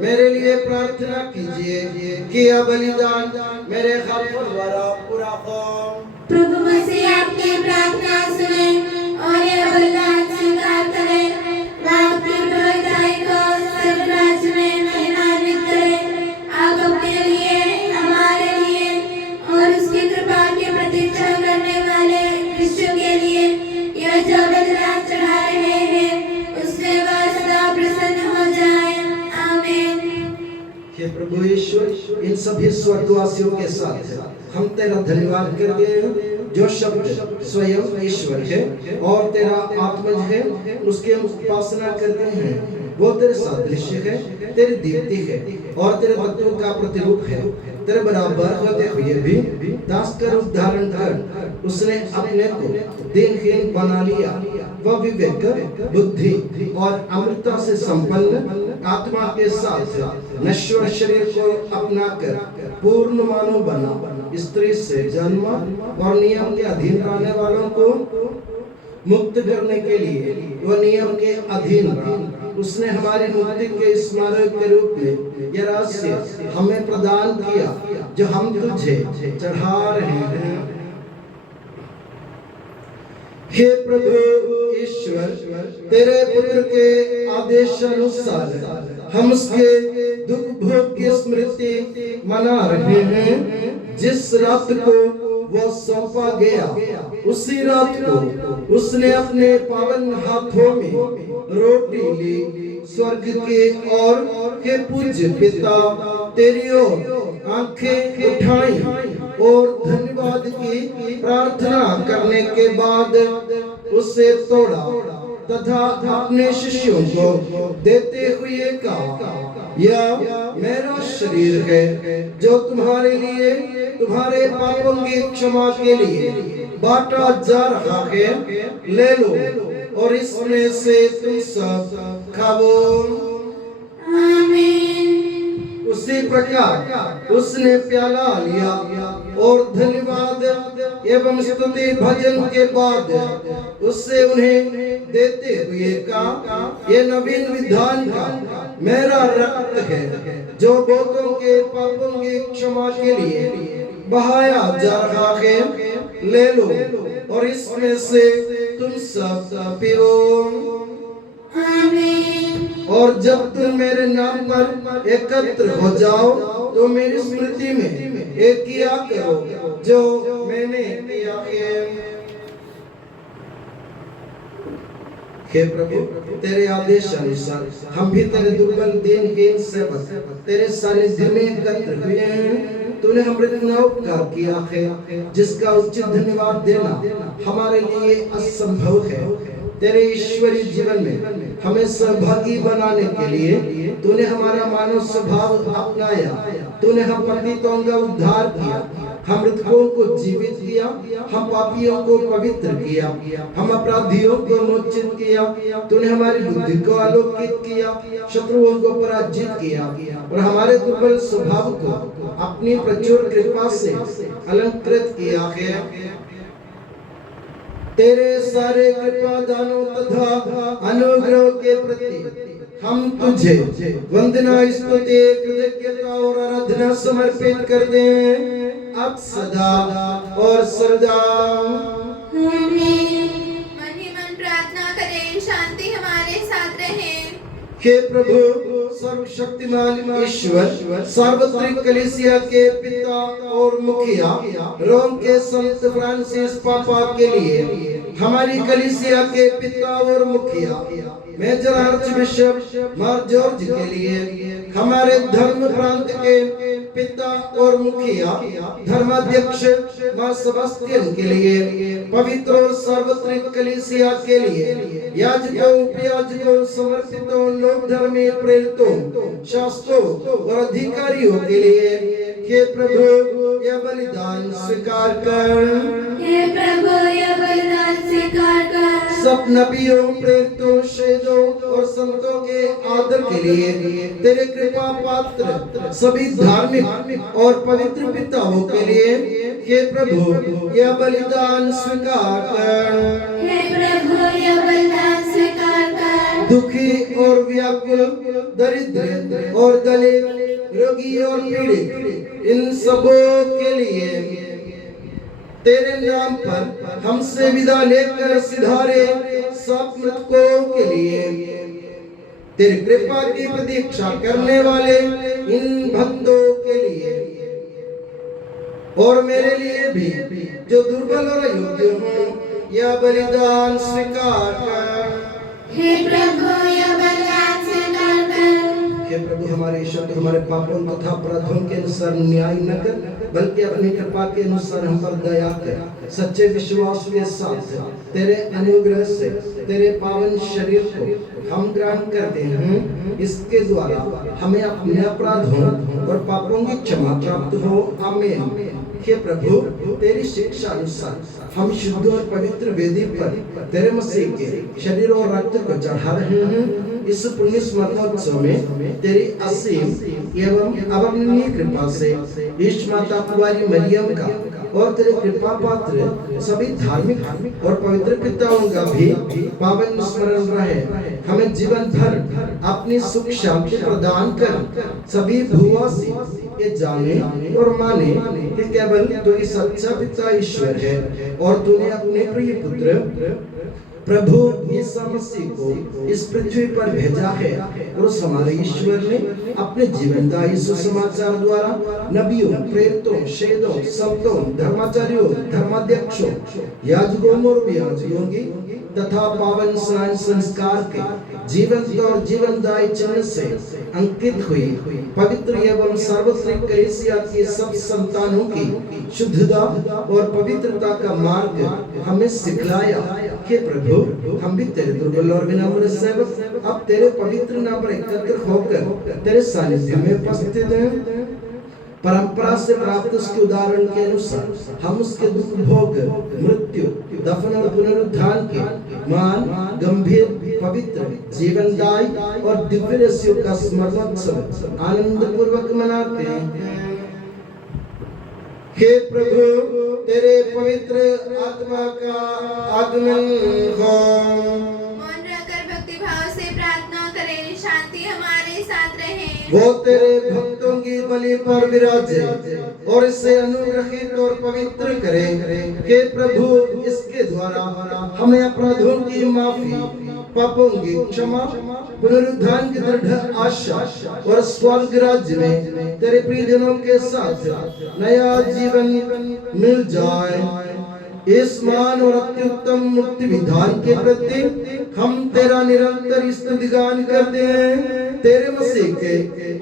मेरे लिए प्रार्थना कीजिए कि यह बलिदान मेरे हाथों द्वारा पूरा हो। प्रभु मसीह आपकी प्रार्थना सुने और यह बलिदान स्वीकार करें। आपकी प्रभुताई को सर्व राज्य में महिमान्वित करें। आप अपने लिए, हमारे लिए और उसकी कृपा की प्रतीक्षा करने वाले विश्व के लिए यह जो बलिदान चढ़ा रहे हैं उससे वह सदा प्रसन्न हो जाए। आमीन। हे प्रभु ईश्वर, इन सभी स्वर्गवासियों के साथ हम तेरा धन्यवाद करते हैं जो शब्द स्वयं ईश्वर है और तेरा आत्मज है, उसके उपासना करते हैं। वो तेरे सादृश्य है, तेरी दीप्ति है और तेरे तत्व का प्रतिरूप है। तेरे बराबर होते हुए भी दास का रूप धारण कर उसने अपने को दीनहीन बना लिया। वह विवेक, बुद्धि और अमृतता से संपन्न आत्मा के साथ नश्वर शरीर को अपनाकर पूर्ण मानव बना। स्त्री से जन्म और नियम के अधीन रहने वालों को मुक्त करने के लिए वह नियम के अधीन रहा। उसने हमारी मुक्ति के स्मारक के रूप में यह रहस्य हमें प्रदान किया जो हम तुझे चढ़ा रहे हैं। हे प्रभु ईश्वर, तेरे पुत्र के आदेश अनुसार हम उसके दुख भोग की स्मृति मना रहे हैं। जिस रात को वो सौंपा गया, उसी रात को उसने अपने पावन हाथों में रोटी ली, स्वर्ग के और हे पूज्य पिता, तेरी ओर आंखें उठाई और धन्यवाद की प्रार्थना करने के बाद उसे तोड़ा तथा अपने शिष्यों को देते हुए कहा, यह मेरा शरीर है जो तुम्हारे लिए, तुम्हारे पापों की क्षमा के लिए बांटा जा रहा है। ले लो और इसमें से तुम सब खाओ। आमीन। उसी प्रकार उसने प्याला लिया और धन्यवाद एवं स्तुति भजन के बाद उससे उन्हें देते हुए कहा, ये नवीन विधान का मेरा रक्त है जो बहुतों के पापों की क्षमा के लिए बहाया जा रहा है, ले लो और इसमें से तुम सब पियो। आमीन। और जब तुम मेरे नाम पर एकत्र हो जाओ तो मेरी स्मृति में एक किया करो जो मैंने किया है। हे प्रभु, तेरे आदेश अनुसार हम भी तेरे दुर्बल दीनहीन सेवक तेरे सानिध्य में एकत्र हुए हैं। तूने अमृत उपकार किया है जिसका उचित धन्यवाद देना हमारे लिए असंभव है। तेरे ईश्वरीय जीवन में हमें सहभागी बनाने के लिए तूने हमारा मानव स्वभाव अपनाया। तूने हम पतितों का उद्धार किया, हम मृतकों को जीवित किया, हम पापियों को पवित्र किया, हम अपराधियों को मोचित किया। तूने हमारी बुद्धि को आलोकित किया, शत्रुओं को पराजित किया और हमारे दुर्बल स्वभाव को अपनी प्रचुर कृपा से अलंकृत किया है। तेरे सारे कृपा दानों तथा अनुग्रह के प्रति हम तुझे वंदना, स्तुति, कृतज्ञता और आराधना समर्पित करते हैं अब सदा और सर्वदा। मन ही मन प्रार्थना करें, शांति हमारे साथ रहे। हे प्रभु, सर्वशक्तिमान ईश्वर, सार्वत्रिक कलीसिया के पिता और मुखिया रोम के संत फ्रांसिस पापा के लिए, हमारी कलीसिया के पिता और मुखिया मेजर आर्च बिशप मार जॉर्ज के लिए, हमारे धर्म प्रांत के पिता और मुखिया धर्माध्यक्ष मार सेबास्टियन के लिए, पवित्र और सार्वत्रिक कलीसिया के लिए, याजकों, उपयाजकों, समर्पितों, लोक धर्मी प्रेरितों, शास्त्रों और अधिकारियों के लिए, हे प्रभु यह बलिदान स्वीकार कर। हे प्रभु यह बलिदान स्वीकार कर। सब नबियों, प्रेरितों, शहीदों और संतों के आदर के लिए तेरे कृपा पात्र सभी धार्मिक और पवित्र पिताओं के लिए, हे प्रभु यह बलिदान स्वीकार कर। हे प्रभु यह बलिदान स्वीकार कर। दुखी और व्याकुल, दरिद्र और दलित, रोगी और पीड़ित, इन सबों के लिए तेरे नाम पर हमसे विदा लेकर सिधारे सब मृतकों के लिए, तेरी कृपा की प्रतीक्षा करने वाले इन भक्तों के लिए और मेरे लिए भी जो दुर्बल और अयोग्य हूँ, यह बलिदान स्वीकार कर। हे प्रभु यह बलिदान स्वीकार कर। हे प्रभु, हमारे ईश्वर, तो हमारे पापों तथा अपराधों के अनुसार न्याय न कर, बल्कि अपनी कृपा के अनुसार हम पर दया कर। सच्चे विश्वास के साथ तेरे अनुग्रह से तेरे पावन शरीर को हम ग्रहण करते हैं, इसके द्वारा हमें अपने अपराधों और पापों की क्षमा प्राप्त हो। आमीन। हे प्रभु, तेरी शिक्षा अनुसार हम शुद्ध और पवित्र वेदी पर तेरे मसीह के शरीर और रक्त को चढ़ा रहे हैं। इस पुण्य स्मरणोत्सव में तेरी असीम एवं अवर्णनीय कृपा से ईश माता कुंवारी मरियम का और तेरे कृपा पात्र सभी धार्मिक और पवित्र पिताओं का भी पावन स्मरण रहे। हमें जीवन भर अपनी सुख शांति प्रदान कर सभी भूवासी ये जाने और माने कि केवल तू ही सच्चा पिता ईश्वर है और तूने अपने प्रिय पुत्र प्रभु यीशु मसीह को इस पृथ्वी पर भेजा है और उस हमारे ईश्वर ने अपने जीवनदायी सुसमाचार द्वारा नबियों, प्रेरितों, शहीदों, संतों, धर्माचार्यों, धर्माध्यक्षों, याजकों और याजकों की तथा पावन स्नान संस्कार के जीवंत और जीवनदायी चिन्ह से अंकित हुई पवित्र एवं सार्वत्रिक कलीसिया के सब संतानों की शुद्धता और पवित्रता का मार्ग हमें सिखलाया। हे प्रभु, हम भी तेरे दुर्बल और विनम्र सेवक अब तेरे पवित्र नाम पर एकत्र होकर तेरे सानिध्य में उपस्थित हैं। परंपरा से प्राप्त उसके उदाहरण के अनुसार हम उसके दुख भोग, मृत्यु, दफन और पुनरुत्थान के मान, गंभीर, पवित्र, जीवनदायी और दिव्य रहस्यों का स्मरणोत्सव आनंद पूर्वक मनाते हैं। हे प्रभु, तेरे पवित्र आत्मा का आगमन हो। मौन रहकर भक्ति भाव से प्रार्थना करें, शांति हमारे साथ रहे। वो तेरे भक्तों की बलि पर विराजे और इसे अनुग्रहित और पवित्र करे। हे प्रभु, इसके द्वारा हमें अपराधों की माफी, पापों की क्षमा, पुनरुत्थान की दृढ़ आशा और स्वर्ग राज्य में तेरे प्रियजनों के साथ नया जीवन मिल जाए। इस मान और अत्युत्तम मुक्ति विधान के प्रति हम तेरा निरंतर स्तुतिगान करते हैं। तेरे मसीह के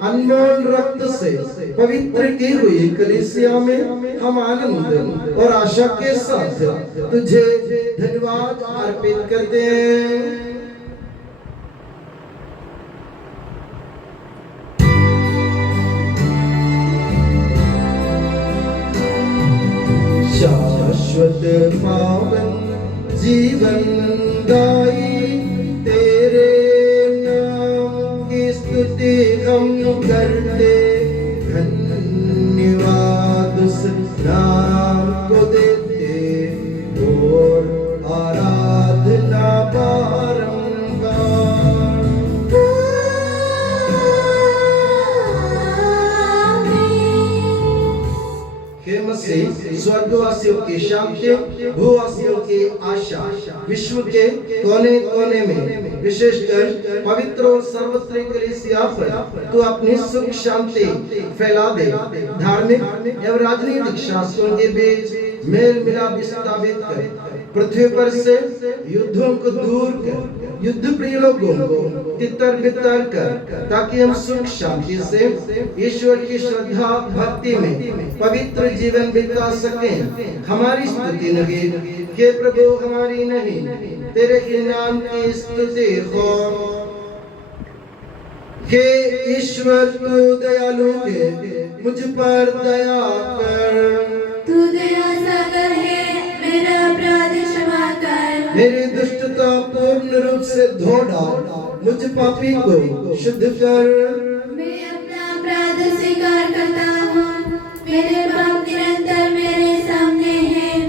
अनमोल रक्त से पवित्र की हुई कलीसिया में हम आनंद और आशा के साथ तुझे धन्यवाद अर्पित करते हैं। शाश्वत पावन जीवन दाई तेरे नाम की स्तुति हम करते, धन्यवाद उस नाम को देते और आराधना बारंबार। हे मसीह, स्वर्गवासियों की शांति, भूवासियों की आशा, विश्व के कोने कोने में विशेषकर पवित्र और सर्वत्र कलीसिया पर तू अपनी सुख शांति फैला दे। धार्मिक एवं राजनीतिक शास्त्रों के बीच मेल मिलाप स्थापित कर, पृथ्वी पर से युद्धों को दूर कर, युद्ध प्रिय लोगों को तितर बितर कर, ताकि हम सुख शांति से ईश्वर की श्रद्धा भक्ति में पवित्र जीवन बिता सकें। हमारी स्तुति नहीं हे प्रभु, हमारी नहीं, तेरे ही नाम की स्तुति हो। हे ईश्वर, तू दयालु है, मुझ पर दया कर। तू दया सागर है, मेरा अपराध क्षमा कर। मेरी दुष्टता पूर्ण रूप से धो डाल, मुझ पापी को शुद्ध कर। मैं अपना अपराध स्वीकार करता हूँ, मेरे पाप निरंतर मेरे सामने हैं।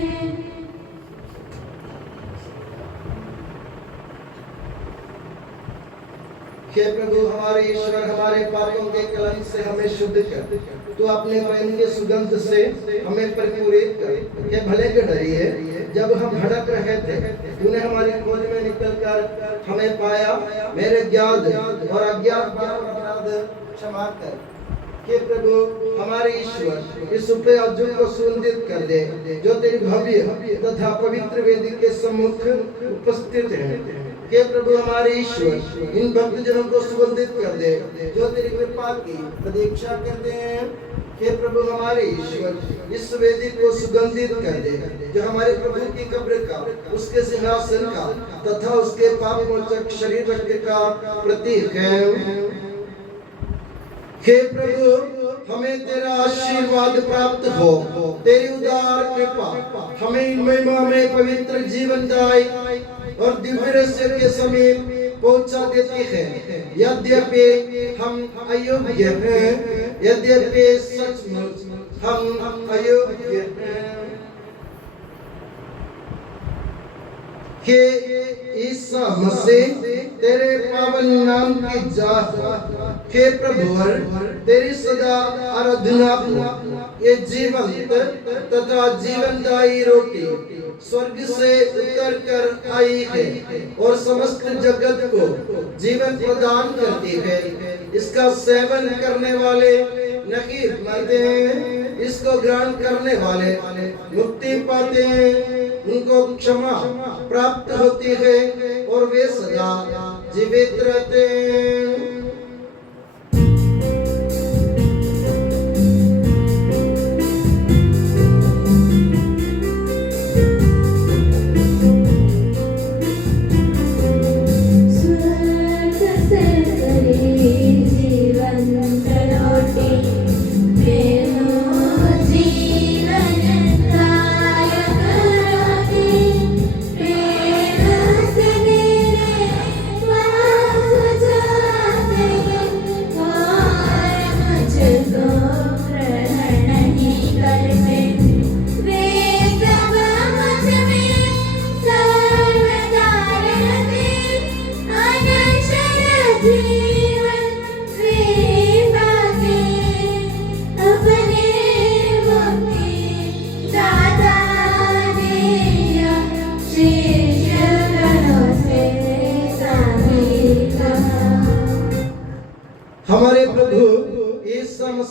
हे प्रभु, हमारे ईश्वर, हमारे पापों के कलंक से हमें शुद्ध कर। तू अपने प्रेम के सुगंध से हमें परिपूरित कर। हे भले के डरिए, जब हम भटक रहे थे तूने हमारी खोज में निकलकर हमें पाया। मेरे ज्ञात और अज्ञात अपराध क्षमा कर। हे प्रभु, हमारे ईश्वर, इस उपयाजों को सुगंधित कर दे जो तेरी भव्य तथा पवित्र वेदी के सम्मुख उपस्थित हैं। हे प्रभु, हमारे ईश्वर, इन भक्तजनों को सुगंधित कर दे जो तेरी कृपा की प्रतीक्षा करते हैं। हे प्रभु, हमारे ईश्वर, इस वेदी को सुगंधित कर दे जो हमारे प्रभु की कब्र का, उसके सिंहासन का तथा उसके पाप मोचक शरीर रक्त का प्रतीक है। हे प्रभु, हमें तेरा आशीर्वाद प्राप्त हो। तेरी उदार कृपा हमें महिमा में पवित्र जीवन दाई और दिव्य रहस्य के समीप पहुंचा देती है। यद्यपि हम अयोग्य हैं, यद्यपि सचमुच हम अयोग्य हैं। हे ईसा मसीह, तेरे पावन नाम की जात, हे प्रभु, तेरी सदा आराधना हो। ये जीवंत तथा जीवनदायी रोटी स्वर्ग से उतर कर आई है और समस्त जगत को जीवन प्रदान करती है। इसका सेवन करने वाले नहीं मरते हैं, इसको ग्रहण करने वाले मुक्ति पाते हैं। उनको क्षमा प्राप्त होती है और वे सदा जीवित रहते हैं।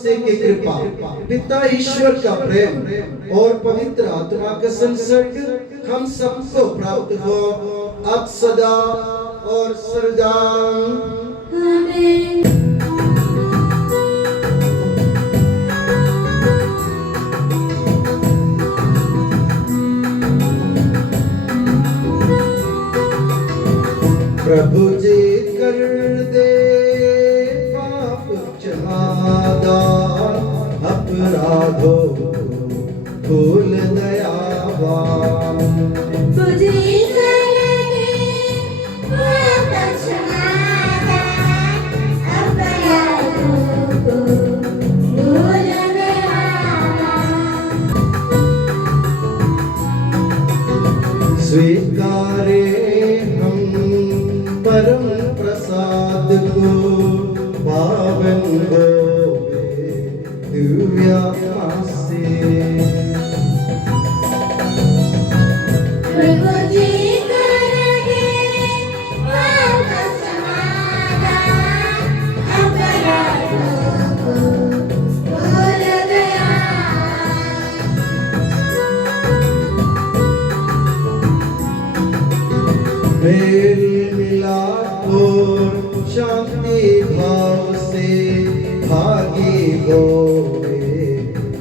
मसीह की कृपा, पिता ईश्वर का प्रेम और पवित्र आत्मा का संसर्ग हम सबको प्राप्त हो अब सदा और सदा। आमीन। प्रभु जी कर दे पाप क्षमादा, अपराधों भूल दयावान। तुझी करेंगे पाप क्षमादा, अपराधों को भूल दयावान। स्वीकारे परम प्रसाद को, पावन होवे दिव्य आसे। प्रभु जी करेंगे पाप क्षमादा, अपराधों को भूल दयावान। मेल मिलाप और शांति भाव से भागी होवे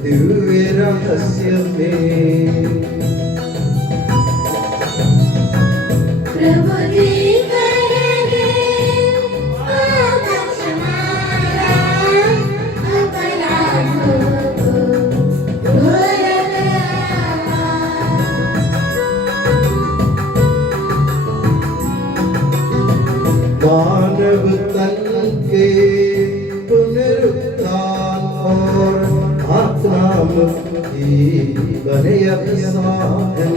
दिव्य रहस्य में। प्रभु जी करेंगे पाप क्षमादा, अपराधों को भूल दयावान। मानव तन के पुनरुत्थान और आत्मा मुक्ति बने अभिसाधन।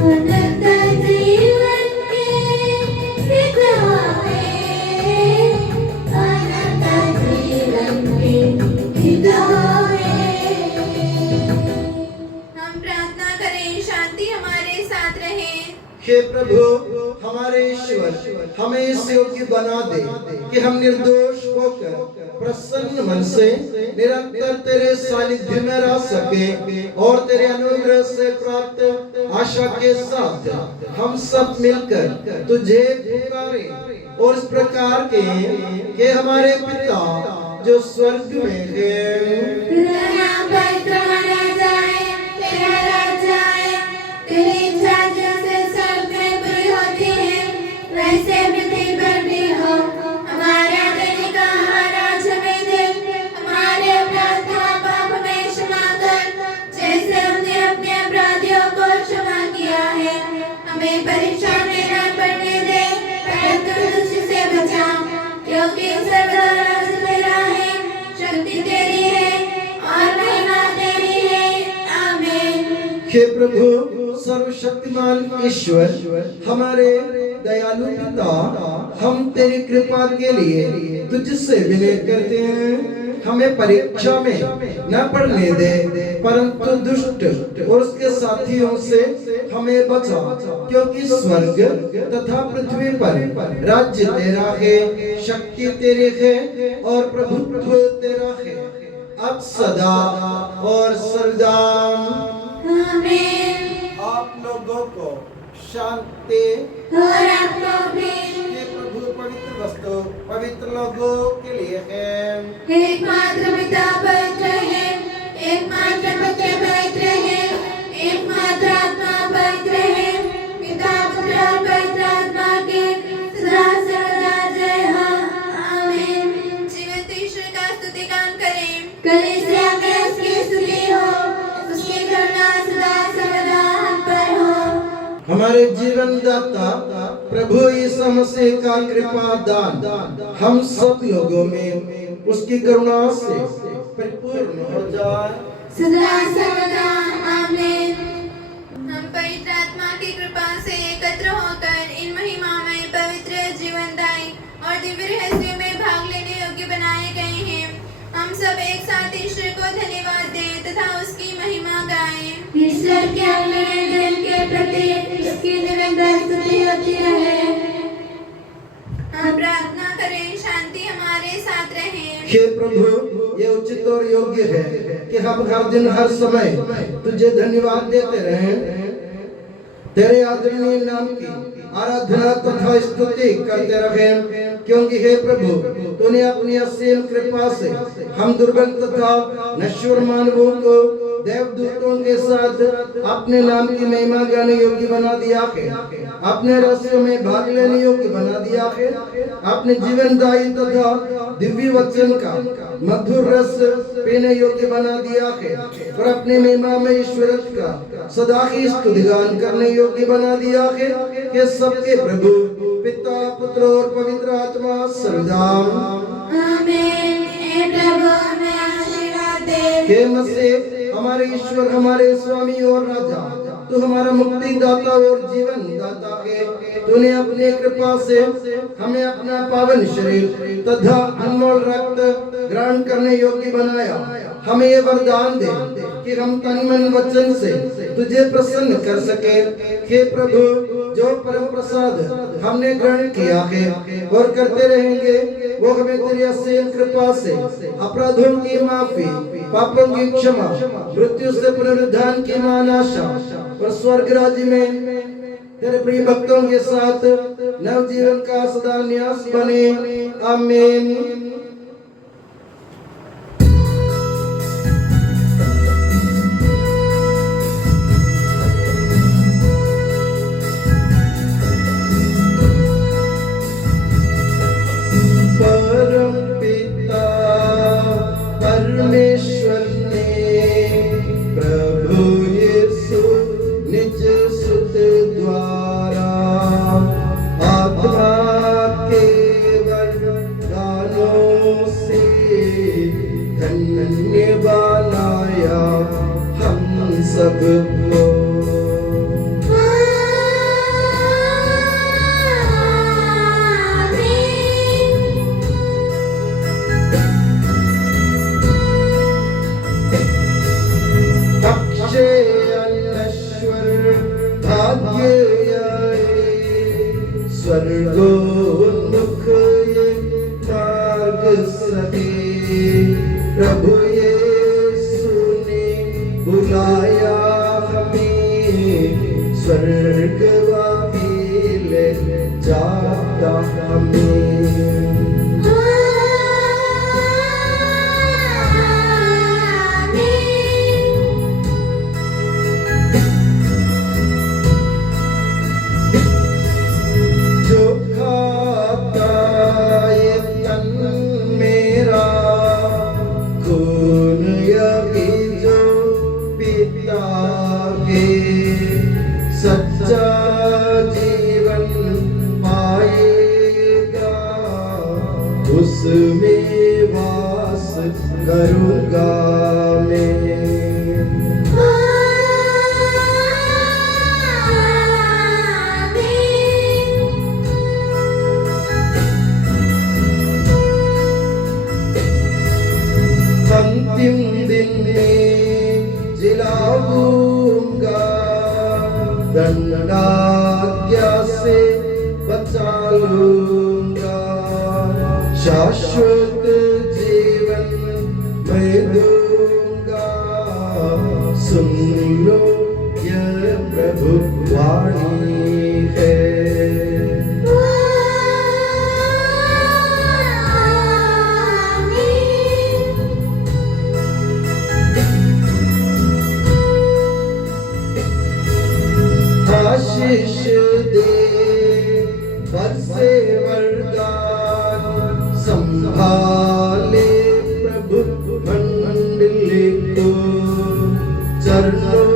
अनंत जीवन के हितों में, अनंत जीवन के हितों में। हम प्रार्थना करें, शांति हमारे साथ रहे। हे प्रभु हमारे ईश्वर, हमें इस योग्य बना दे कि हम निर्दोष होकर प्रसन्न मन से निरंतर तेरे सानिध्य में रह सके और तेरे अनुग्रह से प्राप्त आशा के साथ हम सब मिलकर तुझे पुकारें और इस प्रकार के हमारे पिता जो स्वर्ग में है, तेरा नाम पवित्र माना जाए, तेरा राज्य आए, तेरी इच्छा जैसे स्वर्ग में पूरी होती है वैसे पृथ्वी पर भी हो। हमारा दैनिक आहार आज हमें दे, हमारे अपराध का पाप हमें क्षमा कर, जैसे हमने अपने अपराधियों को क्षमा किया है। हमें परीक्षा में न पड़ने दे, परंतु दुष्ट से बचा, क्योंकि सर्वदा राज्य तेरा है, शक्ति तेरी है और महिमा तेरी है। आमीन। हे प्रभु सर्वशक्तिमान ईश्वर, हमारे दयालु पिता, हम तेरी कृपा के लिए तुझसे विनय करते हैं। हमें परीक्षा में न पड़ने दे, परंतु दुष्ट और उसके साथियों से हमें बचा, क्योंकि स्वर्ग तथा पृथ्वी पर राज्य तेरा है, शक्ति तेरी है और प्रभुत्व तेरा है अब सदा और सदा। आमीन। आप लोगों को शांति। और आपको भी। ये प्रभु पवित्र वस्तु पवित्र लोगों के लिए है। एकमात्र पिता पवित्र है, एकमात्र पुत्र पवित्र है, एकमात्र आत्मा पवित्र है। पिता पुत्र और पवित्र आत्मा के सदा सर्वदा जय हो। आमीन। जीवंत ईश्वर का स्तुतिगान करें। कलीसिया में उसकी स्तुति हो, उसकी करुणा सदा सर्वदा हम पर हो। हमारे जीवन दाता प्रभु यीशु मसीह का कृपा दान हम सब लोगों में उसकी करुणा से परिपूर्ण हो जाए सदा सर्वदा। आमीन। हम पवित्र आत्मा की कृपा से एकत्र होकर इन महिमामय पवित्र जीवनदायी और दिव्य रहस्यों में भाग लेने योग्य बनाए गए हैं। हम सब एक साथ ईश्वर को धन्यवाद दें तथा उसकी महिमा गाएं। ईश्वर के अगले दिन के प्रति उसकी निरंतर स्तुति होती रहे। हम प्रार्थना करें, शांति हमारे साथ रहे। हे प्रभु ये उचित और योग्य है कि हम हर दिन हर समय तुझे धन्यवाद देते रहें, तेरे आदरणीय नाम की आराधना तथा स्तुति करते रहें, क्योंकि हे प्रभु तूने अपनी असीम कृपा से हम दुर्बल तथा नश्वर मानवों को देवदूतों के साथ अपने नाम की महिमा गाने योग्य बना दिया है, अपने रहस्यों में भाग लेने योग्य बना दिया है, अपने जीवनदायी तथा दिव्य वचन का मधुर रस पीने योग्य बना दिया है और अपने महिमा में ईश्वरत्व का सदा ही स्तुतिगान करने योग्य बना दिया है कि सबके प्रभु पिता पुत्र और पवित्र आत्मा सर्वदा आमीन। हे प्रभु हमें आशीर्वाद दे। हे मसीह हमारे ईश्वर, हमारे स्वामी और राजा, तू हमारा मुक्ति दाता और जीवन दाता है। तूने अपनी कृपा से हमें अपना पावन शरीर तथा अनमोल रक्त ग्रहण करने योग्य बनाया। हमें ये वरदान दे कि हम तन मन वचन से तुझे प्रसन्न कर सके। हे प्रभु जो परम प्रसाद हमने ग्रहण किया है और करते रहेंगे, वो हमें तेरी असीम कृपा से अपराधों की माफी, पापों की क्षमा, मृत्यु से पुनरुद्धान की महान आशा और स्वर्ग राज्य में तेरे प्रिय भक्तों के साथ नव जीवन का सदा न्यास बने। आमीन। परम पिता परमेश्वर ने प्रभु यीशु निज सुत द्वारा आत्मा के वरदानों से धन्य बनाया हम सबको। स्वर्गोन्मुख ये मार्ग सहे, प्रभु यीशु ने बुलाया हमें, स्वर्गवासी ले जाता हमें। सच्चा जीवन पाएगा, उसमें वास करूँगा मैं। अंतिम दिन में जिलाऊंगा, दंडाज्ञा से बचा लूंगा, शाश्वत जीवन मैं दूंगा। सुन लो यह प्रभु वाणी है। आशीष दे बरसे वरदान, संभाले प्रभु मंडली को, चरणों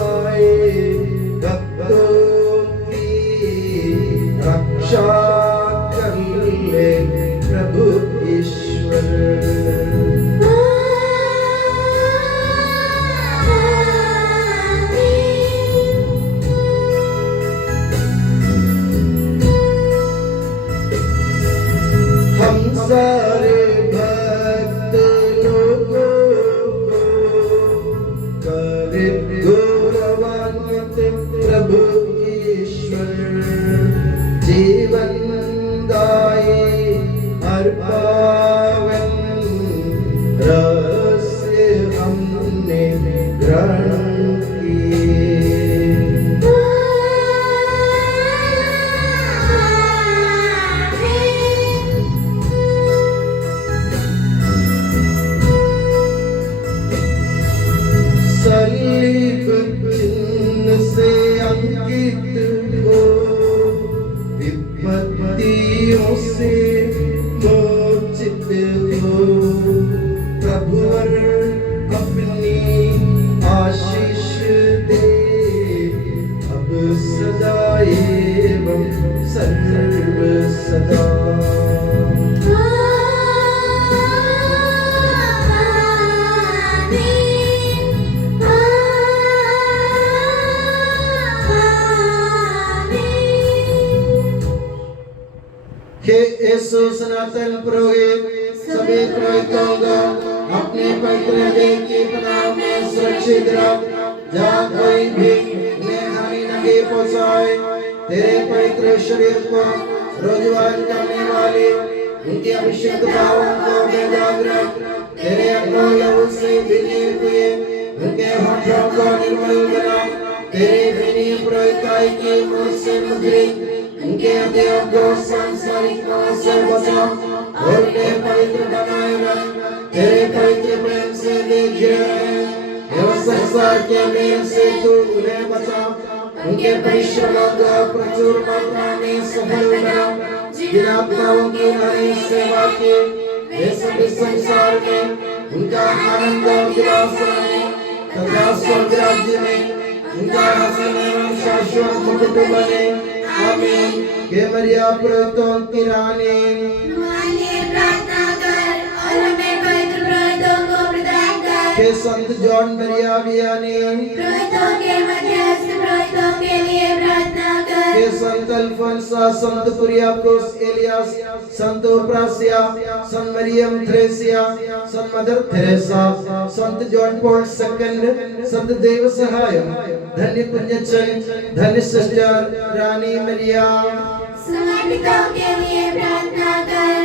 आए भक्तों की रक्षा कर ले प्रभु ईश्वर। सारे भक्त लोगों को करे गौरवान्वित प्रभु ईश्वर, जीवन दायी हर पावन पीड़ित को विपत्तियों से मोचित हो। प्रभुवर अपनी आशीष दे अब सदा एवं सर्व सदा। हे यीशु सनातन पुरोहित सभी पुरोहितों को अपने पवित्र देह की पनाह में सुरक्षित रख, जहाँ कोई भी उन्हें हानि नहीं पहुँचाए। तेरे पवित्र शरीर को रोजगार करने वाले उनके अभिषेक भावों को बेदाग रख। तेरे अपनों लहू से भीगे हुए उनके होठों को निर्मल बना। तेरे विनीत पुरोहिताई की मुझ से मुद्रित उनके हृदयों को सांसारिकों से बचा और उन्हें पवित्र बनाए रख। तेरे पवित्र प्रेम से घिरे एवं संसार के मेल से तू उन्हें बचा। उनके परिश्रमों को प्रचुर मात्रा में सफल बना। जिन आत्माओं की नई सेवा की वे सभी संसार में उनका आनंद और विलास रहे तथा स्वर्ग राज्य में उनका हसन एवं शाश्वत मुकुट बने। आमीन। हे मरिया पुरोहितों की रानी, हमारे लिए प्रार्थना कर और हमें पवित्र पुरोहितों को प्रदान कर। हे संत जॉन मरिया वियानी, पुरोहितों के मध्यस्थ पुरोहितों के लिए प्रार्थना कर। हे संत अल्फोंसा, संत कुरियाकोस एलियास, संत ओप्रासिया, संत मरियम थ्रेसिया, संत मदर थेरेसा, संत जॉन पॉल सेकंड, संत देव सहाय, धन्य पुण्यचन, धन्य सिस्टर रानी मरिया, समर्पितों के लिए प्रार्थना कर।